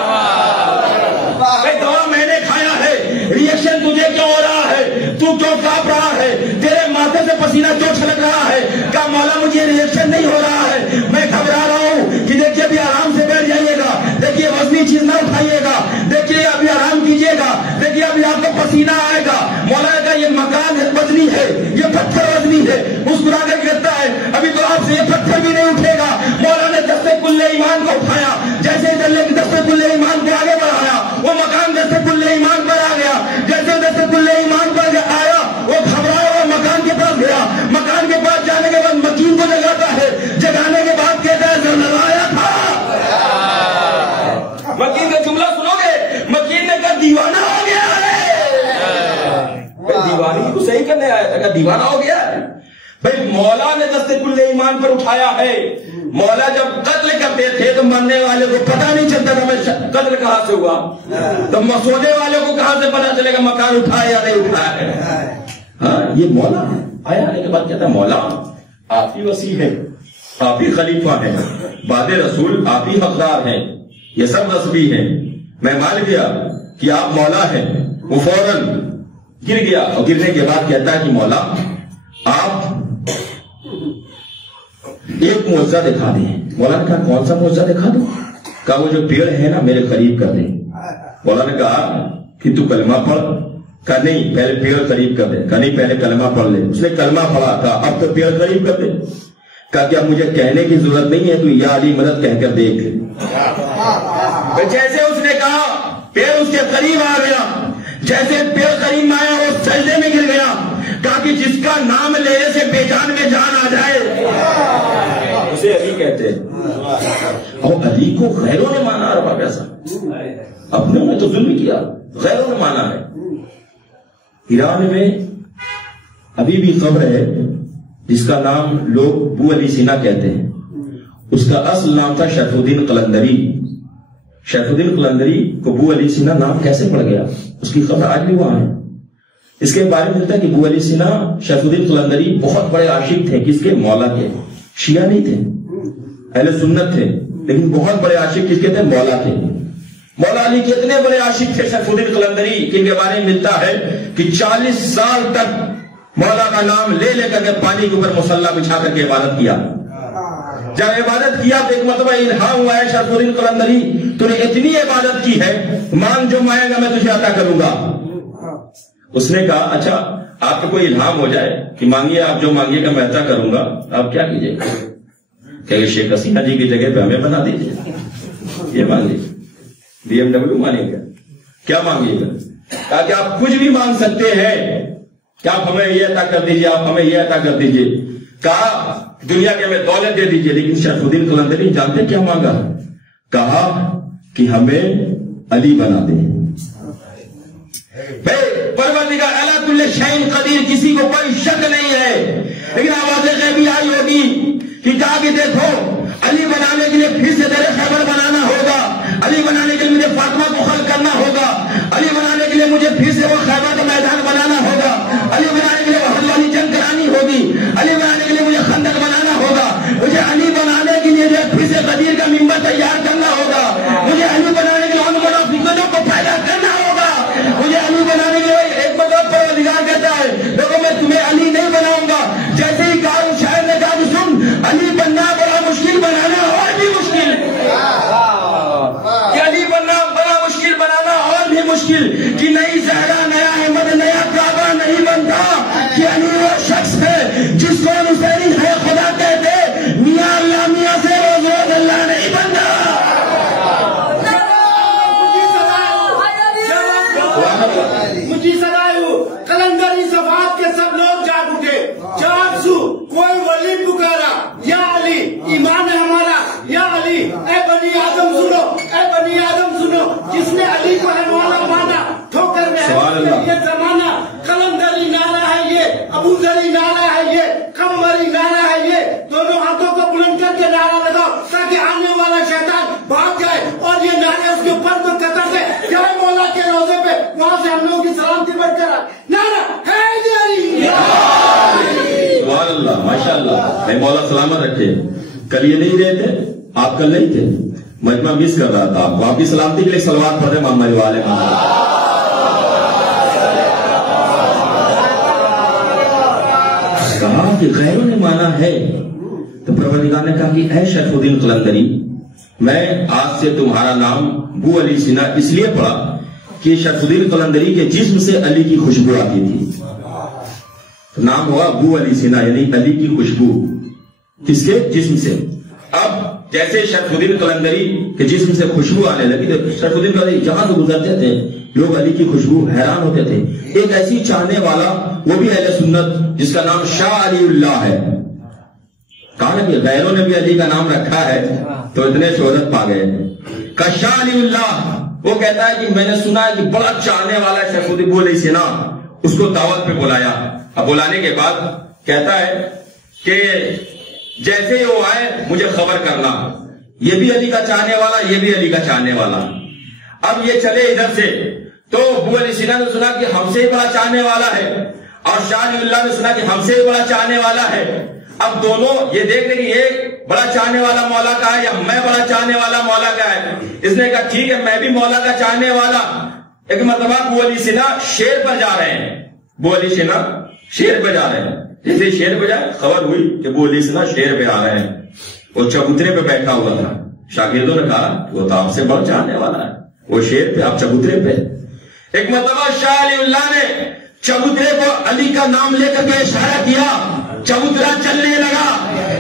دوا میں نے کھایا ہے، ریئیکشن تجھے کیوں ہو رہا ہے؟ تو کیوں کانپ رہا ہے؟ تیرے ماتھے سے پسینہ کیوں چھلک رہا ہے؟ کہا مولا مجھے ریئیکشن نہیں ہو رہا ہے، میں گھبرا رہا ہوں۔ کہ دیکھیے ابھی آرام سے بیٹھ جائیے گا، دیکھیے وزنی چیز نہ اٹھائیے گا، دیکھیے ابھی آرام کیجیے گا، دیکھیے ابھی آپ کو پسینہ آئے گا۔ مولا کا یہ مکان وزنی ہے، یہ پتھر وزنی ہے، مسکرا کر کہتا ہے ابھی تو آپ سے یہ پتھر بھی نہیں اٹھے گا۔ مولا نے دستے کل ایمان کو اٹھایا، جیسے دستے کل ایمان کو آگے بڑھایا، وہ مکان دستے کل ایمان پر آ گیا۔ جیسے دستے کل ایمان پر آیا وہ گھبرایا، وہ مکان کے پاس گیا، مکان کے پاس جانے کے بعد مکین کو جگاتا ہے، جگانے کے بعد کہتا ہے آیا تھا۔ مکین کا جملہ سنو گے، مکین نے کہا دیوانہ ہو گیا ہے، دیوانی کو صحیح کرنے آیا تھا، کہا دیوانہ ہو گیا ہے۔ بھائی مولا نے دستے کل ایمان پر اٹھایا ہے۔ مولا جب قتل کرتے تھے تو مرنے والے کو پتہ نہیں چلتا تھا میں قتل کہاں سے ہوا، تو مسودے والے کو کہاں سے پتہ چلے گا مکان اٹھایا یا نہیں اٹھایا ہے؟ ہاں یہ مولا آیا آنے کے بعد کہتا ہے مولا آپ ہی وسیع ہے، آپ ہی خلیفہ ہیں، بعد رسول آپ ہی حقدار ہیں، یہ سب نسبی ہیں، میں مان گیا کہ آپ مولا ہیں۔ وہ فوراً گر گیا، اور گرنے کے بعد کہتا ہے کہ مولا آپ ایک معجزہ دکھا دیں۔ مولا نے کہا کون سا معجزہ دکھا دوں؟ کہا وہ جو پیڑ ہے نا میرے قریب کر دیں۔ مولا نے کہا کہ تو کلمہ پڑھ، کہا نہیں پہلے پیڑ قریب کر دے، کہا نہیں پہلے کلمہ پڑھ لے۔ اس نے کلمہ پڑھا، کہا اب تو پیڑ قریب کر دے۔ کہا کہ اب مجھے کہنے کی ضرورت نہیں ہے، تو یا علی مدد کہہ کر دیکھ۔ جیسے اس نے کہا پیڑ اس کے قریب آ گیا، جیسے پیڑ قریب میں آیا وہ سجدے میں گر گیا۔ کہا کہ جس کا نام لینے سے بے جان میں جان آ جائے اسے علی کہتے ہیں۔ اور علی کو غیروں نے مانا رہا کیسا؟ اپنوں نے تو ظلم کیا، غیروں نے مانا ہے۔ ایران میں ابھی بھی قبر ہے جس کا نام لوگ بو علی سینا کہتے ہیں، اس کا اصل نام تھا شیخ الدین قلندری۔ شیخ الدین قلندری کو بو علی سینا نام کیسے پڑ گیا؟ اس کی قبر آج بھی وہاں ہے۔ اس کے بارے میں ملتا ہے کہ ابو علی سینا شیخ الدین قلندری بہت بڑے عاشق تھے، کس کے؟ مولا کے۔ شیعہ نہیں تھے، اہل سنت تھے، لیکن بہت بڑے عاشق کس کے تھے؟ مولا کے۔ مولا علی کے اتنے بڑے عاشق تھے شیخ الدین قلندری کہ ان کے بارے میں ملتا ہے کہ 40 سال تک مولا کا نام لے لے کر کے پانی کے اوپر مصلی بچھا کر کے عبادت کیا۔ جب عبادت کیا تو ایک مرتبہ الہام ہوا ہے شیخ الدین قلندری تو نے اتنی عبادت کی ہے، مانگ جو مانگے گا میں تجھے عطا کروں گا۔ اس نے کہا اچھا آپ کو کوئی الہام ہو جائے کہ مانگیے، آپ جو مانگیے گا میں عطا کروں گا، آپ کیا کیجیے گا؟ کہ شیخ حسینہ جی کی جگہ پہ ہمیں بنا دیجیے، یہ مانگیے، BMW مانگے گا، کیا مانگیے گا؟ کہا کہ آپ کچھ بھی مانگ سکتے ہیں، کہ آپ ہمیں یہ عطا کر دیجیے، آپ ہمیں یہ عطا کر دیجیے۔ کہا دنیا کے ہمیں دولت دے دیجیے، لیکن شیخ الدین قلندری جانتے کیا مانگا؟ کہا کہ ہمیں علی بنا دیں۔ پروردگار اعلیٰ کل شیء قدیر، کسی کو کوئی شک نہیں ہے، لیکن آواز غیبی آئی ہوگی کہ کہا کہ دیکھو علی بنانے کے لیے پھر سے در خیبر بنانا ہوگا، علی بنانے کے لیے مجھے فاطمہ کو خلق کرنا ہوگا، علی بنانے کے لیے مجھے پھر سے وہ خیبر کا میدان بنانا ہوگا، علی بنانے کے لیے وہ احد والی جنگ کرانی ہوگی، علی بنانے کے لیے مجھے خندق بنانا ہوگا، مجھے علی بنانے کے لیے پھر سے غدیر کا منبر تیار کرنا ہوگا، مجھے علی بنانے کے لیے ان منافقوں کو پیدا کرنا ہوگا، مجھے علی بنانے کے لیے ایک مطلب پروردگار کہتا ہے دیکھو میں تمہیں علی نہیں بناؤں گا۔ جیسے ہی کہا اس شاعر نے کہا کہ سن علی بننا بڑا مشکل، بنانا اور بھی مشکل، کہ علی بننا بڑا مشکل، بنانا اور بھی مشکل، کہ نئی زہرا نیا احمد نیا کعبہ نہیں بنتا، کہ علی وہ شخص ہے جس کو حسینی ہے خدا کہتے، میاں اللہ میاں سے روز روز اللہ نہیں جس نے علی کو ہے مولا مانا، ٹھوکر میں ہے یہ زمانہ، قلندری نعرہ ہے یہ، ابو ذری نعرہ ہے یہ، قمری نعرہ ہے یہ، دونوں ہاتھوں کو بلند کر کے نعرہ لگاؤ تاکہ آنے والا شیطان بھاگ جائے اور یہ نعرے اس کے اوپر کو قطر دے جائے مولا کے روزے پہ، وہاں سے ہم لوگوں کی سلامتی بڑھ کر نعرہ حیدری۔ سبحان اللہ، ماشاء اللہ، میں مولا سلامت رکھے۔ کل یہ نہیں رہے تھے آپ، کل نہیں تھے، مجمع مس کر رہا تھا آپ کو، آپ کی سلامتی کے لیے صلوات پڑھ رہے محمد والے کہا کہ غیروں نے مانا ہے تو پروردگار نے کہا کہ اے شرف الدین قلندری، میں آج سے تمہارا نام بو علی سینا اس لیے پڑا کہ شرف الدین قلندری کے جسم سے علی کی خوشبو آتی تھی، نام ہوا بو علی سینا، یعنی علی کی خوشبو کس کے جسم سے۔ اب جیسے شرف الدین قلندری کے جسم سے خوشبو آنے لگی تو شرف الدین قلندری جہاں سے گزرتے تھے لوگ علی کی خوشبو حیران ہوتے تھے۔ ایک ایسی چاہنے والا وہ بھی اہل سنت جس کا نام شاہ علی اللہ ہے، کہا نا کہ غیروں نے بھی علی کا نام رکھا ہے تو اتنے شہرت پا گئے کہ شاہ علی اللہ، وہ کہتا ہے کہ میں نے سنا ہے کہ بڑا چاہنے والا شرف الدین بو علی سینا، اس کو دعوت پہ بلایا، اب بلانے کے بعد کہتا ہے کہ جیسے وہ آئے مجھے خبر کرنا، یہ بھی علی کا چاہنے والا، یہ بھی علی کا چاہنے والا۔ اب یہ چلے ادھر سے تو ابو علی سینا نے سنا کہ ہم سے ہی بڑا چاہنے والا ہے، اور شاہ علی اللہ نے سنا کہ ہم سے ہی بڑا چاہنے والا ہے۔ اب دونوں یہ دیکھ رہے کہ یہ بڑا چاہنے والا مولا کا ہے یا میں بڑا چاہنے والا مولا کا ہے۔ اس نے کہا ٹھیک ہے میں بھی مولا کا چاہنے والا۔ ایک مرتبہ ابو علی سینا شیر پر جا رہے ہیں، ابو علی سینا شیر پہ جا رہے ہیں، جیسے شیر پہ جائے خبر ہوئی کہ ابو علی سینا شیر پہ آ رہے ہیں، وہ چبوترے پہ بیٹھا ہوا تھا، شاگردوں نے کہا وہ تو آپ سے بڑا چاہنے والا ہے، وہ شیر پہ آپ چبوترے پہ۔ ایک مرتبہ شاہ علی اللہ نے چبوترے کو علی کا نام لے کر کے اشارہ کیا، چبوترا چلنے لگا۔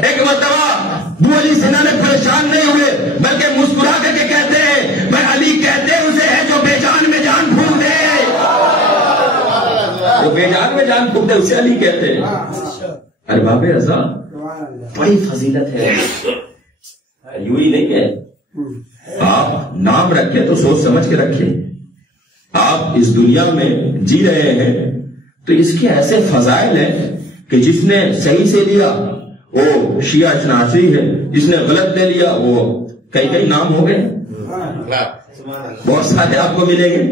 ایک مرتبہ ابو علی سینا نے پریشان نہیں ہوئے بلکہ مسکرا کر کے کہتے ہیں میں علی کہتے اسے ہے جو بے جان میں جان پھونک دے، جو بے جان میں جان پھونک دے اسے علی کہتے ہیں۔ ارے باب رضا بڑی فضیلت ہے، یوں ہی نہیں ہے، آپ نام رکھے تو سوچ سمجھ کے رکھے۔ آپ اس دنیا میں جی رہے ہیں تو اس کے ایسے فضائل ہیں کہ جس نے صحیح سے لیا وہ شیعہ شناسی ہے، جس نے غلط لے لیا وہ کئی نام ہو گئے، بہت سارے آپ کو ملیں گے۔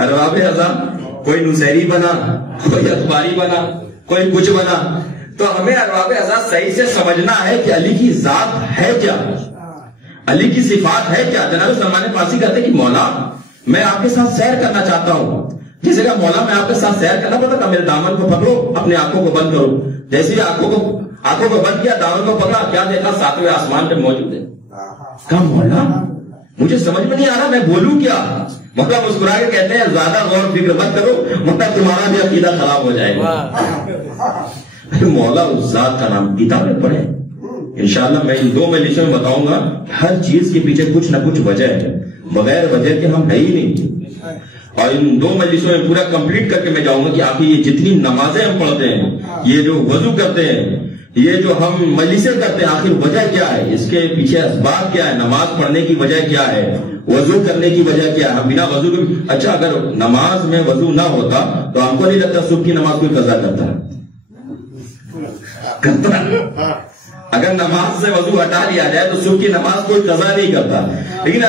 ارباب رضا کوئی نصیری بنا، کوئی اخباری بنا، کوئی کچھ بنا، تو ہمیں ارباب رضا صحیح سے سمجھنا ہے کہ علی کی ذات ہے کیا، علی کی صفات ہے کیا۔ جناب سلمان فارسی کہتے کہ مولا میں آپ کے ساتھ سیر کرنا چاہتا ہوں، جیسے کہ مولا میں آپ کے ساتھ سیر کرنا پڑتا میرے دامن کو پکڑو، اپنے آنکھوں کو بند کرو، جیسے ہی آنکھوں کو بند کیا، دامن کو پکڑا، کیا دیکھا ساتویں آسمان پہ موجود ہے۔ کہا مولا مجھے سمجھ میں نہیں آ رہا میں بولوں کیا؟ مولا مسکرا کے کہتے ہیں زیادہ غور فکر مت کرو مطلب تمہارا بھی عقیدہ خراب ہو جائے گا۔ مولا اس ذات کا نام کتابیں پڑھیں، انشاءاللہ میں ان 2 مجلسوں میں بتاؤں گا ہر چیز کے پیچھے کچھ نہ کچھ وجہ ہے، بغیر وجہ کے ہم ہے ہی نہیں، اور ان 2 مجلسوں میں پورا کمپلیٹ کر کے میں جاؤں گا کہ آخر یہ جتنی نمازیں ہم پڑھتے ہیں، یہ جو وضو کرتے ہیں، یہ جو ہم مجلسیں کرتے ہیں، آخر وجہ کیا ہے، اس کے پیچھے اسباب کیا ہے، نماز پڑھنے کی وجہ کیا ہے، وضو کرنے کی وجہ کیا ہے۔ ہم بنا وضو کے اچھا اگر نماز میں وضو نہ ہوتا تو ہم کو نہیں لگتا صبح کی نماز کوئی قضا کرتا، اگر نماز سے وضو ہٹا لیا جائے تو صبح کی نماز کوئی قضا نہیں کرتا، لیکن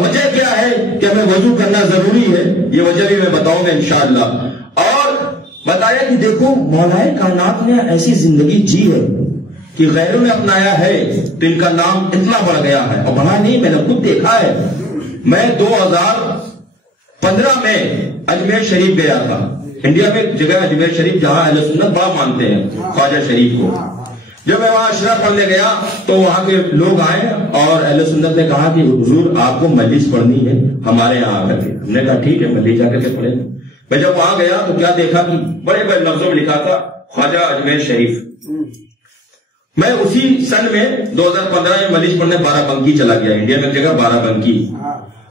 وجہ کیا ہے کہ ہمیں وضو کرنا ضروری ہے، یہ وجہ بھی میں بتاؤں گا انشاءاللہ۔ اور بتایا کہ دیکھو مولا کائنات نے ایسی زندگی جی ہے کہ غیروں نے اپنایا ہے تو ان کا نام اتنا بڑھ گیا ہے، اور بڑھا نہیں، میں نے خود دیکھا ہے۔ میں 2015 میں اجمیر شریف گیا تھا، انڈیا میں ایک جگہ اجمیر شریف جہاں اہل سنت بڑا مانتے ہیں خواجہ شریف کو۔ جب میں وہاں اشرا پڑھنے گیا تو وہاں کے لوگ آئے اور اہل سنت نے کہا کہ حضور آپ کو مجلس پڑھنی ہے ہمارے یہاں آ کر کے۔ ہم نے کہا ٹھیک ہے مجلس جا کر کے پڑھیں گے۔ میں جب وہاں گیا تو کیا دیکھا کہ بڑے بڑے لفظوں میں لکھا تھا خواجہ اجمیر شریف۔ میں اسی سن میں 2015 میں مجلس پڑھنے بارہ بنکی چلا گیا، انڈیا میں ایک جگہ بارہ بنکی،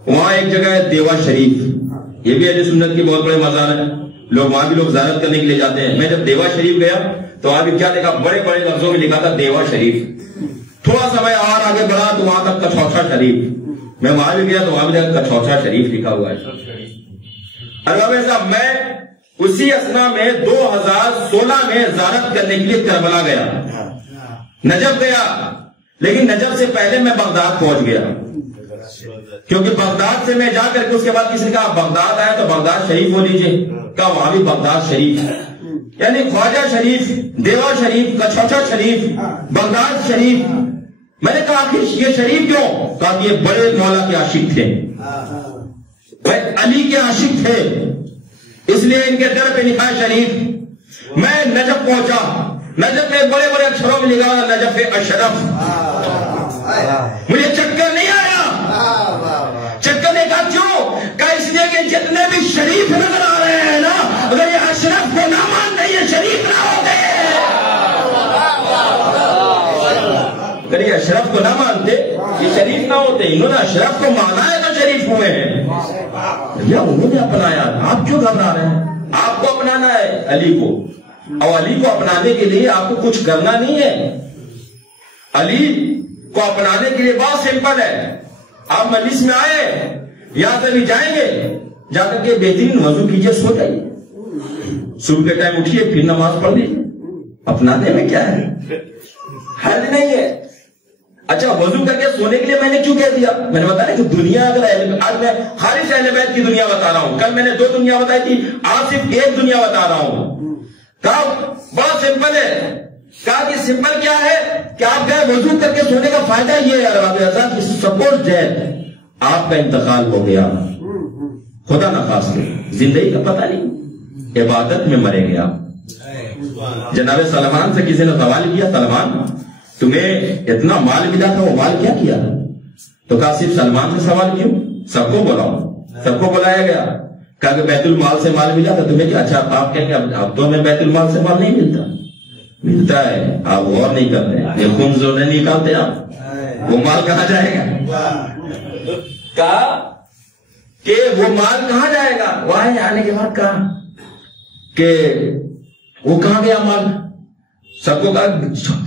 وہاں ایک جگہ ہے دیوا شریف، یہ بھی اہل سنت کی بہت بڑے مزار ہے، لوگ وہاں بھی لوگ زیارت کرنے کے لیے جاتے ہیں۔ میں جب دیوا شریف گیا تو وہاں بھی کیا دیکھا، بڑے بڑے لفظوں میں لکھا تھا دیوا شریف۔ تھوڑا سا میں اور آگے بڑھا تو وہاں تک کا چوتھا شریف، میں وہاں بھی گیا تو وہاں بھی دیکھا کچھوچا شریف لکھا ہوا ہے. ارباب صاحب میں اسی اسنا میں 2016 میں زیارت کرنے کے لیے کربلا گیا, نجف گیا, لیکن نجف سے پہلے میں بغداد پہنچ گیا, کیونکہ بغداد سے میں جا کر کے اس کے بعد کسی نے کہا بغداد آیا تو بغداد شریف ہو لیجئے, کہا وہاں بھی بغداد شریف, یعنی خواجہ شریف, دیوا شریف, کچھوچا شریف, بغداد شریف. میں نے کہا آخر یہ شریف کیوں؟ کہا کہ یہ بڑے مولا کے عاشق تھے, علی کے عاشق تھے, اس لیے ان کے در پہ لکھا ہے شریف. میں نجف پہنچا, نجف میں بڑے بڑے اکشروں میں لکھا نجف اشرف. مجھے چکر نہیں آیا, چکر نے کہا کیوں؟ کہا اس لیے کہ جتنے بھی شریف نظر آ رہے ہیں نا, اگر یہ اشرف کو نہ مانتے یہ شریف نہ ہوتے, اگر یہ اشرف کو نہ مانتے یہ شریف نہ ہوتے. انہوں نے اشرف کو مانا ہے تو شریف ہوئے ہیں, یا انہوں نے اپنایا. آپ کیوں گھبرا رہے ہیں؟ آپ کو اپنانا ہے علی کو, اور علی کو اپنانے کے لیے آپ کو کچھ کرنا نہیں ہے. علی کو اپنانے کے لیے بہت سمپل ہے. آپ مجلس میں آئے, یہاں سے بھی جائیں گے, جا کر کے بہترین وضو کیجئے, سو جائیے, صبح کے ٹائم اٹھیے, پھر نماز پڑھ لیجیے. اپنانے میں کیا ہے؟ حل نہیں ہے. اچھا وضو کر کے سونے کے لیے میں نے کیوں کہہ دیا؟ میں نے بتایا کہ دنیا اگر آج میں خالص اہل بیت کی دنیا بتا رہا ہوں, کل میں نے 2 دنیا بتائی تھی, آج صرف 1 دنیا بتا رہا ہوں. کہا بہت سمپل ہے. کہا کہ سمپل کیا ہے کہ آپ گئے وضو کر کے سونے کا فائدہ یہ ہے, سپوز دیٹ آپ کا انتقال ہو گیا, خدا نخواستہ زندگی کا پتہ نہیں, عبادت میں مرے گیا. جناب سلمان سے کسی نے سوال کیا, سلمان تمہیں اتنا مال ملا تھا, وہ مال کیا کیا؟ تو کہا صرف سلمان سے سوال کیوں, سب کو بلاؤ. سب کو بلایا گیا, کہا کہ بیت المال سے مال ملا تھا تمہیں کیا؟ اچھا آپ کہیں گے اب تو ہمیں بیت المال سے مال نہیں ملتا. ملتا ہے, آپ غور نہیں کرتے, یہ خون زور نہیں نکالتے آپ, وہ مال کہاں جائے گا؟ کہا کہ وہ مال کہاں جائے گا؟ وہاں آنے کے بعد کہا کہ وہ کہاں گیا مال؟ سب کو کہا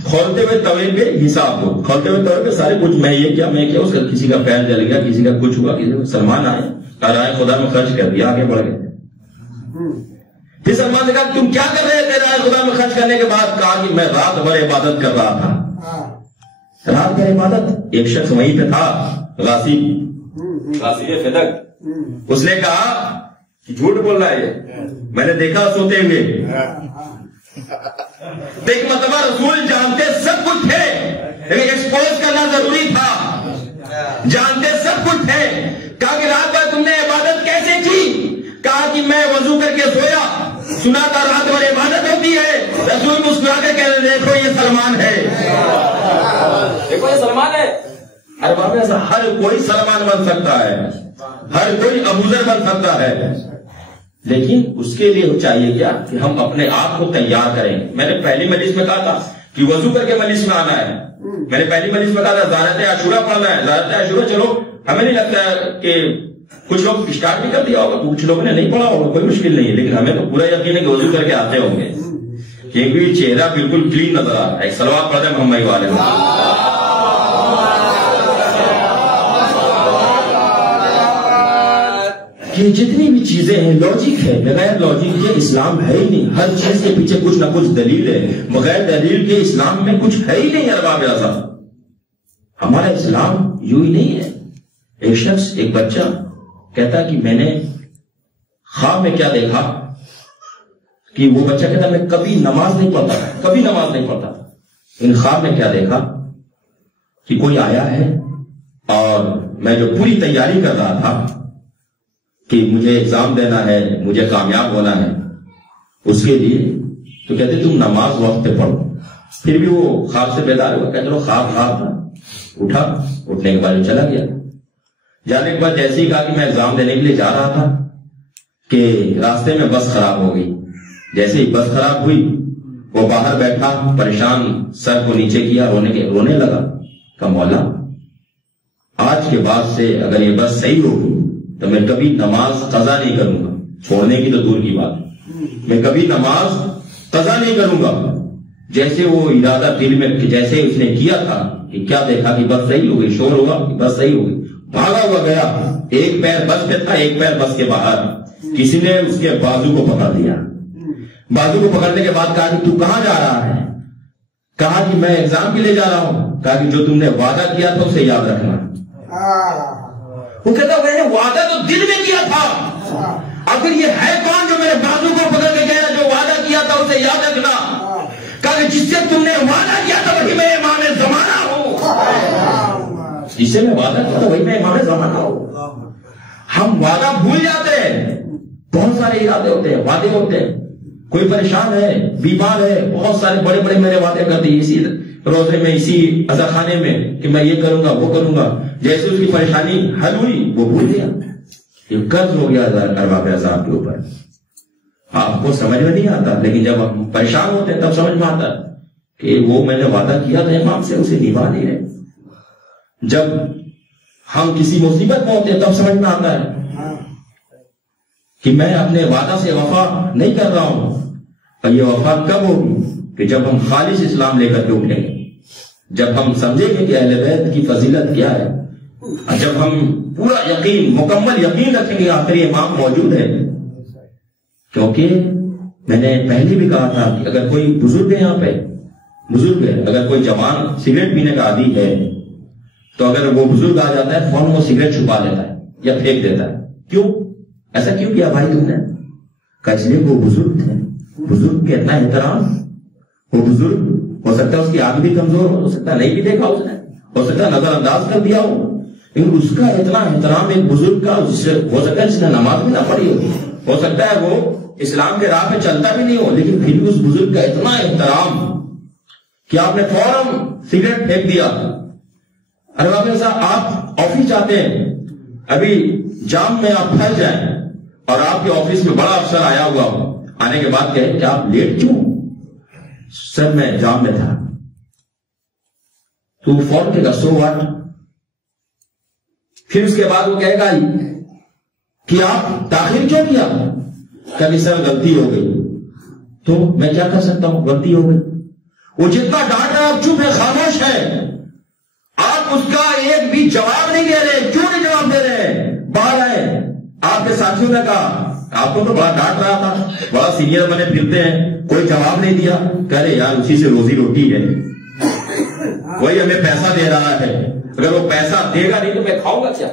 کھولتے ہوئے توے پہ حساب دو, کھولتے ہوئے توے پہ سارے کچھ میں یہ کیا میں کیا, اس کا کسی کا پیر جل گیا, کسی کا کچھ ہوا, کسی کا. سلمان آئے, رائے خدا میں خرچ کر دیا, آگے بڑھ گئے. پھر سلمان نے کہا تم کیا کر رہے تھے رائے خدا میں خرچ کرنے کے بعد؟ کہا کہ میں رات بھر عبادت کر رہا تھا. رات بھر عبادت. ایک شخص وہیں پہ تھا, غاصب فدق, اس نے کہا کہ جھوٹ بول رہا ہے, میں نے دیکھا سوتے ہوئے. ایک مرتبہ رسول جانتے سب کچھ تھے, لیکن ایکسپوز کرنا ضروری تھا. جانتے سب کچھ تھے. کہا کہ رات بھر تم نے عبادت کیسے کی؟ کہا کہ میں وضو کر کے سویا, سنا تھا رات بھر عبادت ہوتی ہے. رسول مسکرا کے کہہ رہے دیکھو یہ سلمان ہے, دیکھو یہ سلمان ہے. ارے بابا ایسا ہر کوئی سلمان بن سکتا ہے, ہر کوئی ابوذر بن سکتا ہے, لیکن اس کے لیے چاہیے کیا کہ ہم اپنے آپ کو تیار کریں. میں نے پہلی مجلس میں کہا تھا کہ وضو کر کے مجلس میں آنا ہے. میں نے پہلی مجلس میں کہا تھا زیارت عاشورہ پڑھنا ہے. زیارت عاشورہ چلو ہمیں نہیں لگتا ہے کہ کچھ لوگ اسٹارٹ بھی کر دیا ہوگا, کچھ لوگوں نے نہیں پڑھا ہوگا, کوئی مشکل نہیں ہے, لیکن ہمیں تو پورا یقین ہے کہ وضو کر کے آتے ہوں گے, کیونکہ چہرہ بالکل کلین نظر آ رہا ہے. ایک صلوات پڑھ دیں محمد والے کہ جتنی بھی چیزیں ہیں لاجک ہے, بغیر لاجک کے اسلام ہے ہی نہیں. ہر چیز کے پیچھے کچھ نہ کچھ دلیل ہے, بغیر دلیل کے اسلام میں کچھ ہے ہی نہیں. ارباب اعظم ہمارا اسلام یوں ہی نہیں ہے. ایک شخص, ایک بچہ کہتا کہ میں نے خواب میں کیا دیکھا, کہ وہ بچہ کہتا میں کبھی نماز نہیں پڑھتا تھا, کبھی نماز نہیں پڑھتا تھا. ان خواب میں کیا دیکھا کہ کوئی آیا ہے, اور میں جو پوری تیاری کر رہا تھا کہ مجھے ایگزام دینا ہے, مجھے کامیاب ہونا ہے, اس کے لیے تو کہتے تم نماز وقت پہ پڑھو. پھر بھی وہ خواب سے بیدار ہوا, کہتے خواب تھا. اٹھا, اٹھنے کے بعد چلا گیا. جانے کے بعد جیسے ہی کہا کہ میں ایگزام دینے کے لیے جا رہا تھا کہ راستے میں بس خراب ہو گئی. جیسے ہی بس خراب ہوئی وہ باہر بیٹھا پریشان, سر کو نیچے کیا, رونے لگا. کہ مولا آج کے بعد سے اگر یہ بس صحیح ہوگی تو میں کبھی نماز قضا نہیں کروں گا, چھوڑنے کی تو دور کی بات, میں کبھی نماز قضا نہیں کروں گا. جیسے وہ ارادہ دل میں جیسے اس نے کیا تھا کہ کیا دیکھا کہ بس صحیح ہو گئی, شور ہوا کہ بس صحیح ہو گئی, بھاگا ہوا گیا، ایک پیر بس پہ تھا، ایک پیر بس کے باہر. کسی نے اس کے بازو کو پکڑ لیا. بازو کو پکڑنے کے بعد کہا کہ تو کہاں جا رہا ہے؟ کہا کہ میں ایگزام کے لیے جا رہا ہوں. کہا کہ جو تم نے وعدہ کیا تھا اسے یاد رکھنا. وہ کہتا میں نے وعدہ تو دل میں کیا تھا، آخر یہ ہے کون جو میرے بازو کو پکڑ کے گیا؟ جو وعدہ کیا تھا اسے یاد رکھنا. کہا کہ جس سے تم نے وعدہ کیا تھا وہی میں امام زمانہ ہوں. جس سے میں وعدہ کیا تھا وہی میں امام زمانہ ہوں. ہم وعدہ بھول جاتے ہیں. بہت سارے ارادے ہوتے ہیں، وعدے ہوتے ہیں. کوئی پریشان ہے، بیمار ہے، بہت سارے بڑے بڑے میرے وعدے کرتے ہیں اسی روزے میں، اسی عزا خانے میں کہ میں یہ کروں گا وہ کروں گا. جیسے اس کی پریشانی حل ہوئی وہ بھول گیا. یہ قرض ہو گیا ارباب عذاب کے اوپر. آپ کو سمجھ میں نہیں آتا، لیکن جب ہم پریشان ہوتے ہیں تب سمجھ میں آتا کہ وہ میں نے وعدہ کیا تھا امام سے، اسے نبھا نہیں رہے. جب ہم کسی مصیبت میں ہوتے ہیں تب سمجھ میں آتا ہے کہ میں اپنے وعدہ سے وفا نہیں کر رہا ہوں. اور یہ وفا کب ہوگی؟ کہ جب ہم خالص اسلام لے کر کے اٹھیں گے، جب ہم سمجھیں گے کہ اہل بیت کی فضیلت کیا ہے، اور جب ہم پورا یقین، مکمل یقین رکھیں گے آخری امام موجود ہے. کیونکہ میں نے پہلے بھی کہا تھا کہ اگر کوئی بزرگ ہے، یہاں پہ بزرگ ہے، اگر کوئی جوان سگریٹ پینے کا عادی ہے تو اگر وہ بزرگ آ جاتا ہے فوراً وہ سگریٹ چھپا لیتا ہے یا پھینک دیتا ہے. کیوں ایسا کیوں کیا بھائی تم نے؟ کہا اس لیے وہ بزرگ تھے، بزرگ کے اتنا احترام. وہ بزرگ ہو سکتا ہے اس کی آنکھ بھی کمزور ہو سکتا ہے نہیں بھی دیکھا اس نے، ہو سکتا ہے نظر انداز کر دیا ہو، لیکن اس کا اتنا احترام ایک بزرگ کا، جس سے ہو سکتا ہے جس نے نماز بھی نہ پڑھی ہو سکتا ہے وہ اسلام کے راہ پہ چلتا بھی نہیں ہو، لیکن پھر بھی اس بزرگ کا اتنا احترام کہ آپ نے فوراً سگریٹ پھینک دیا. ارے واقعی صاحب آپ آفس جاتے ہیں، ابھی جام میں آپ پھنس جائیں اور آپ کے آفس میں بڑا افسر آیا ہوا ہو، آنے کے بعد کہے کہ آپ لیٹ کیوں؟ سر میں جام میں تھا. تو فوراً کہے گا سو واٹ. پھر اس کے بعد وہ کہے گا کہ آپ تاخیر کیوں کیا؟ کبھی سر غلطی ہو گئی. تو میں کیا کر سکتا ہوں؟ غلطی ہو گئی. وہ جتنا ڈانٹ رہا ہے آپ چپ ہے، خاموش ہے، آپ اس کا ایک بھی جواب نہیں دے رہے. کیوں نہیں جواب دے رہے؟ باہر آئے. آپ کے ساتھیوں نے کہا آپ کو تو بڑا ڈانٹ رہا تھا، بڑا سینئر بنے پھرتے ہیں، کوئی جواب نہیں دیا. کہہ رہے یار اسی سے روزی روٹی ہے، وہی ہمیں پیسہ دے رہا ہے، اگر وہ پیسہ دے گا نہیں تو میں کھاؤں گا کیا؟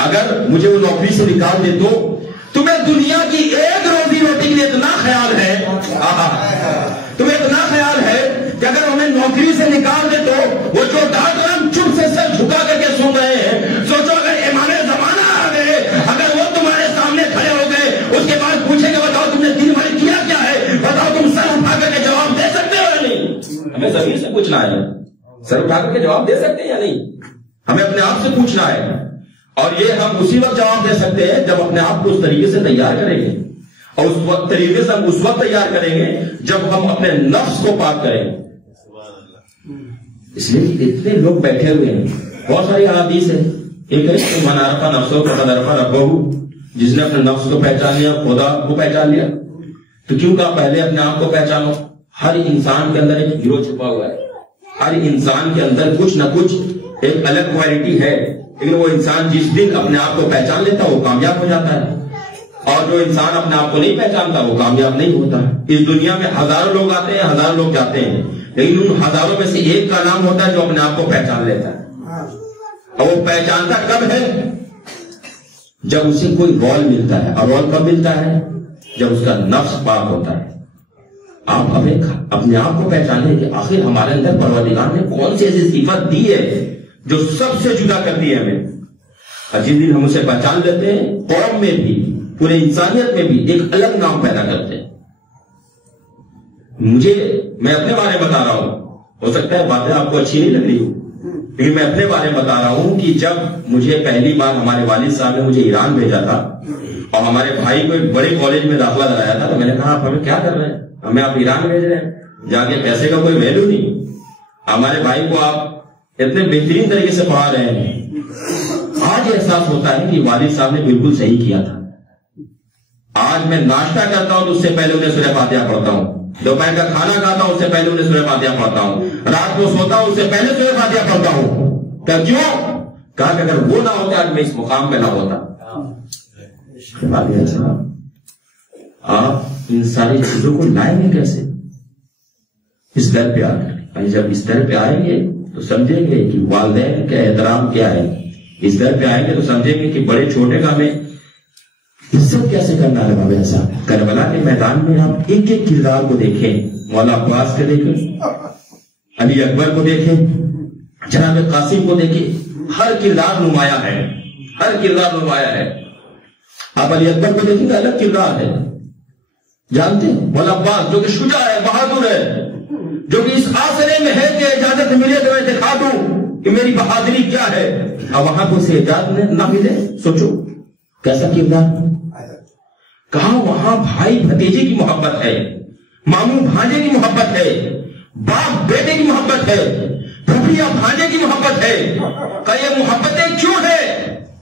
اگر مجھے وہ نوکری سے نکال دے تو تمہیں دنیا کی ایک روزی روٹی کے لیے اتنا خیال ہے، تمہیں اتنا خیال ہے کہ اگر ہمیں نوکری سے نکال دے تو وہ جو ڈانٹ رہا ہم چپ سے سر جھکا کر کے سن رہے ہیں. سوچو اگر امام زمانہ آ گئے، اگر وہ تمہارے سامنے کھڑے ہو گئے، اس کے بعد پوچھیں گے بتاؤ تم نے دن بھر کیا کیا ہے، بتاؤ تم سر اٹھا کر کے جواب دے سکتے ہو یا نہیں؟ ہمیں زمین سے پوچھنا ہے، سر اٹھا کر کے جواب دے سکتے ہیں یا نہیں؟ ہمیں اپنے آپ سے پوچھنا ہے. اور یہ ہم اسی وقت جواب دے سکتے ہیں جب اپنے آپ کو اس طریقے سے تیار کریں گے، اور اس وقت طریقے سے ہم اس وقت تیار کریں گے جب ہم اپنے نفس کو پاک کریں گے. اس لیے اتنے لوگ بیٹھے ہوئے ہیں، بہت ساری احادیث ہیں. ایک ہے من عرف نفسہ فقد عرف ربہ، جس نے اپنے نفس کو پہچان لیا خدا کو پہچان لیا. تو کیوں کہا پہلے اپنے آپ کو پہچانو؟ ہر انسان کے اندر ایک ہیرو چھپا ہوا ہے، ہر انسان کے اندر کچھ نہ کچھ ایک الگ کوالٹی ہے، لیکن وہ انسان جس دن اپنے آپ کو پہچان لیتا وہ کامیاب ہو جاتا ہے، اور جو انسان اپنے آپ کو نہیں پہچانتا وہ کامیاب نہیں ہوتا. اس دنیا میں ہزاروں لوگ آتے ہیں، ہزاروں لوگ جاتے ہیں، لیکن ان ہزاروں میں سے ایک کا نام ہوتا ہے جو اپنے آپ کو پہچان لیتا ہے. اور وہ پہچانتا کب ہے؟ جب اسے کوئی رول ملتا ہے. اور رول کب ملتا ہے؟ جب اس کا نفس پاک ہوتا ہے. آپ اپنے آپ کو پہچانے کہ آخر ہمارے اندر پروردگار نے کون سی ایسی صفت دی ہے جو سب سے جدا کرتی ہے ہمیں. اور جس دن ہم اسے پہچان لیتے ہیں، قوم میں بھی، پورے انسانیت میں بھی ایک الگ نام پیدا کرتے ہیں. میں اپنے بارے میں بتا رہا ہوں، ہو سکتا ہے باتیں آپ کو اچھی نہیں لگ رہی ہوں، لیکن میں اپنے بارے میں بتا رہا ہوں کہ جب مجھے پہلی بار ہمارے والد صاحب نے مجھے ایران بھیجا تھا اور ہمارے بھائی کو ایک بڑے کالج میں داخلہ دلایا تھا، تو میں نے کہا آپ ہمیں کیا کر رہے ہیں، ہمیں آپ ایران بھیج رہے ہیں، جا کے پیسے کا کوئی ویلیو نہیں، ہمارے بھائی کو آپ اتنے بہترین طریقے سے پڑھا رہے ہیں. آج احساس ہوتا ہے کہ والد صاحب نے بالکل صحیح کیا تھا. آج میں ناشتہ کرتا ہوں تو اس سے پہلے انہیں سورہ فاتحہ پڑھتا ہوں، دوپہر کا کھانا کھاتا ہوں اس سے پہلے انہیں سورہ فاتحہ پڑھتا ہوں، رات کو سوتا ہوں اس سے پہلے سورہ فاتحہ پڑھتا ہوں. کیوں؟ کہا کہ اگر وہ نہ ہوتے آج میں اس مقام پہ نہ ہوتا. آپ ان ساری چیزوں کو لائیں گے کیسے؟ اس در پہ آ کر جب اس در پہ آئیں گے تو سمجھیں گے کہ والدین کا احترام کیا ہے. اس در پہ آئیں گے تو سمجھیں گے کہ بڑے چھوٹے کا ہمیں عزت کیسے کرنا ہے. بابا ایسا کربلا کے میدان میں آپ ایک ایک کردار کو دیکھیں. مولا عباس کے دیکھیں, علی اکبر کو دیکھیں, جناب قاسم کو دیکھیں. ہر کردار نمایاں ہے, ہر کردار نمایاں ہے. آپ علی اکبر کو دیکھیں گے الگ کردار ہے. جانتے ہیں مولا عباس جو کہ شجاع ہے, بہادر ہے, جو کہ اس آسرے میں ہے کہ اجازت ملے تو میں دکھا دوں کہ میری بہادری کیا ہے. اب وہاں کو اسے اجازت نہ ملے, سوچو کیسا کردار. کہاں وہاں بھائی بھتیجے کی محبت ہے, ماموں بھانجے کی محبت ہے, باپ بیٹے کی محبت ہے, پھوپھیا بھانجے کی محبت ہے. کہ یہ محبتیں کیوں ہے؟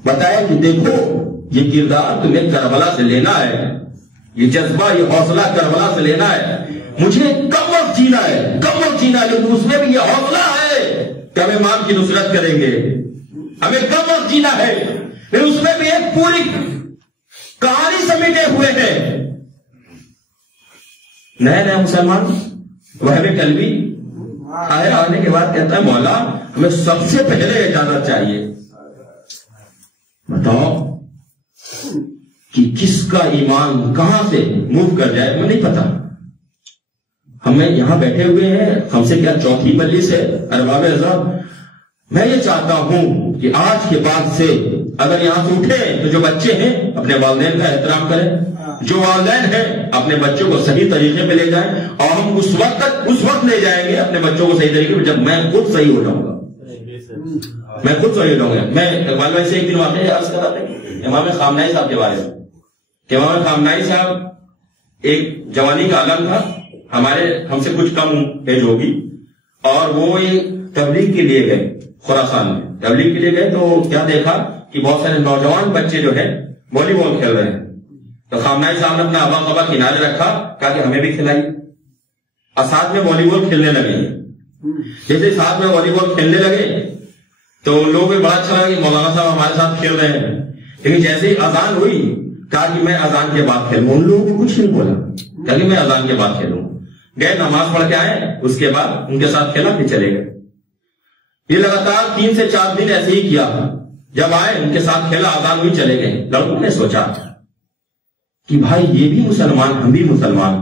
بتایا کہ دیکھو یہ کردار تمہیں کربلا سے لینا ہے, یہ جذبہ یہ حوصلہ کربلا سے لینا ہے. مجھے کم وقت جینا ہے, کم وقت جینا ہے, لیکن اس میں بھی یہ حوصلہ ہے کہ ہم امام کی نصرت کریں گے. ہمیں کم وقت جینا ہے لیکن اس میں بھی ایک پوری کہانی سمیٹے ہوئے ہیں. نئے نئے مسلمان وہب قلبی آنے کے بعد کہتا ہے مولا ہمیں سب سے پہلے اجازت چاہیے. بتاؤ کہ کس کا ایمان کہاں سے موو کر جائے مجھے نہیں پتا. ہمیں یہاں بیٹھے ہوئے ہیں, ہم سے کیا چوتھی مجلس ہے. ارباب اعظم میں یہ چاہتا ہوں کہ آج کے بعد سے اگر یہاں سے اٹھے تو جو بچے ہیں اپنے والدین کا احترام کریں, جو والدین ہیں اپنے بچوں کو صحیح طریقے پہ لے جائیں, اور ہم اس وقت لے جائیں گے اپنے بچوں کو صحیح طریقے پہ جب میں خود صحیح ہو جاؤں گا. میں خود صحیح ہو جاؤں گا. میں اقبال بھائی سے ایک دن واقعہ عرض کر رہا تھا امام خامنائی صاحب کے بارے میں کہ امام خامنائی صاحب ایک جوانی کا عالم تھا, ہم سے کچھ کم ایج ہوگی, اور وہ تبلیغ کے لیے گئے خراسان میں. تبلیغ کے لیے گئے تو کیا دیکھا کہ بہت سارے نوجوان بچے جو ہیں والی بال کھیل رہے ہیں. تو خامنائی صاحب نے اپنا ابا خبا کنارے رکھا, کہا کہ ہمیں بھی کھلائیے, اور ساتھ میں والی بال کھیلنے لگے. جیسے ساتھ میں والی بال کھیلنے لگے تو لوگوں کو بڑا اچھا لگا کہ مولانا صاحب ہمارے ساتھ کھیل رہے ہیں. لیکن جیسے ہی اذان ہوئی کہا کہ میں اذان کے بعد کھیلوں. ان لوگوں کو کچھ نہیں بولا, کہا کہ میں اذان کے بعد کھیلوں. گئے نماز پڑھ کے آئے, اس کے بعد ان کے ساتھ کھیلا, پھر چلے گئے. یہ لگاتار 3 سے 4 دن ایسے ہی کیا. جب آئے ان کے ساتھ کھیلا, اذان ہوئی, چلے گئے. لڑکوں نے سوچا کہ بھائی یہ بھی مسلمان, ہم بھی مسلمان.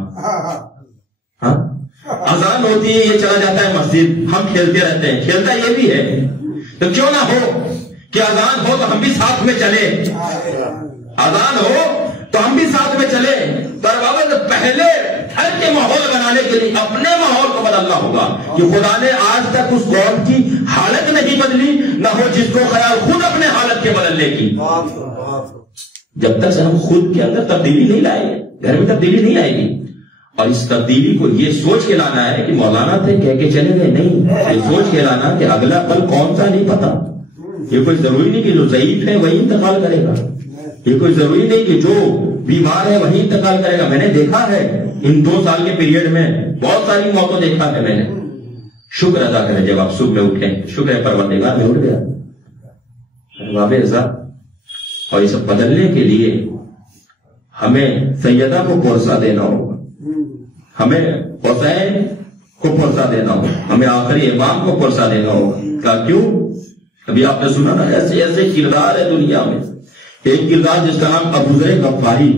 اذان ہوتی ہے یہ چلا جاتا ہے مسجد, ہم کھیلتے رہتے ہیں, کھیلتا یہ بھی ہے, تو کیوں نہ ہو کہ اذان ہو تو ہم بھی ساتھ میں چلے, اذان ہو تو ہم بھی ساتھ میں چلے. پر بابا تو پہلے گھر کے ماحول بنانے کے لیے اپنے ماحول کو بدلنا ہوگا کہ خدا نے آج تک اس قوم کی حالت نہیں بدلی, نہ ہو جس کو خیال خود اپنے حالت کے بدلنے کی. جب تک سے ہم خود کے اندر تبدیلی نہیں لائیں گے, گھر میں تبدیلی نہیں آئے گی. اور اس تبدیلی کو یہ سوچ کے لانا ہے کہ مولانا تھے کہہ کے چلے گئے, نہیں, یہ سوچ کے لانا کہ اگلا پل کون سا نہیں پتا. یہ کوئی ضروری نہیں کہ جو ضعیف ہے وہی انتقال کرے گا, یہ کوئی ضروری نہیں کہ جو بیمار ہے وہی انتقال کرے گا. میں نے دیکھا ہے ان 2 سال کے پیریڈ میں بہت ساری موتوں دیکھا ہے میں نے. شکر ادا کریں جب آپ صبح میں اٹھیں, شکر ہے پروردگار میں اٹھ گیا. باب عزت. اور یہ سب بدلنے کے لیے ہمیں سیدہ کو پرسا دینا ہوگا, ہمیں حسین کو پرسا دینا ہوگا, ہمیں آخری امام کو پرسا دینا ہوگا. کیا کیوں؟ ابھی آپ نے سنا نا ایسے ایسے کردار ہے دنیا میں. ایک کردار جس کا نام ابو ذر غفاری.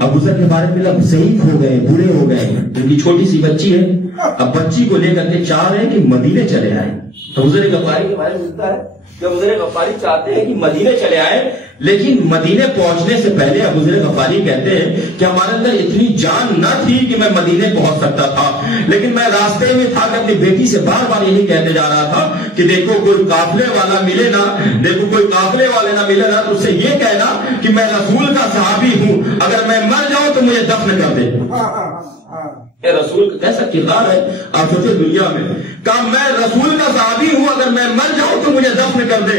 ابو ذر کے بارے میں لوگ شہید ہو گئے, بوڑھے ہو گئے, ان کی چھوٹی سی بچی ہے. اب بچی کو لے کر کے چاہ رہے ہیں کہ مدینے چلے آئے. ابو ذر غفاری کے بارے میں ملتا ہے کہ ابو ذر غفاری چاہتے ہیں کہ مدینے چلے آئے, لیکن مدینے پہنچنے سے پہلے ابو ذر غفاری کہتے ہیں کہ ہمارے اندر اتنی جان نہ تھی کہ میں مدینے پہنچ سکتا تھا, لیکن میں راستے میں تھا کہ اپنی بیٹی سے بار بار یہی کہتے جا رہا تھا کہ دیکھو کوئی قافلے والا ملے نا, دیکھو کوئی قافلے والے نہ ملے نا, تو اسے یہ کہنا کہ میں رسول کا صحابی ہوں, اگر میں مر جاؤں تو مجھے دفن کر دے. اے رسول کا کیسا کردار ہے آپ سوچے دنیا میں, کہا میں رسول کا صحابی ہوں, اگر میں مر جاؤں تو مجھے دفن کر دے.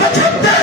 75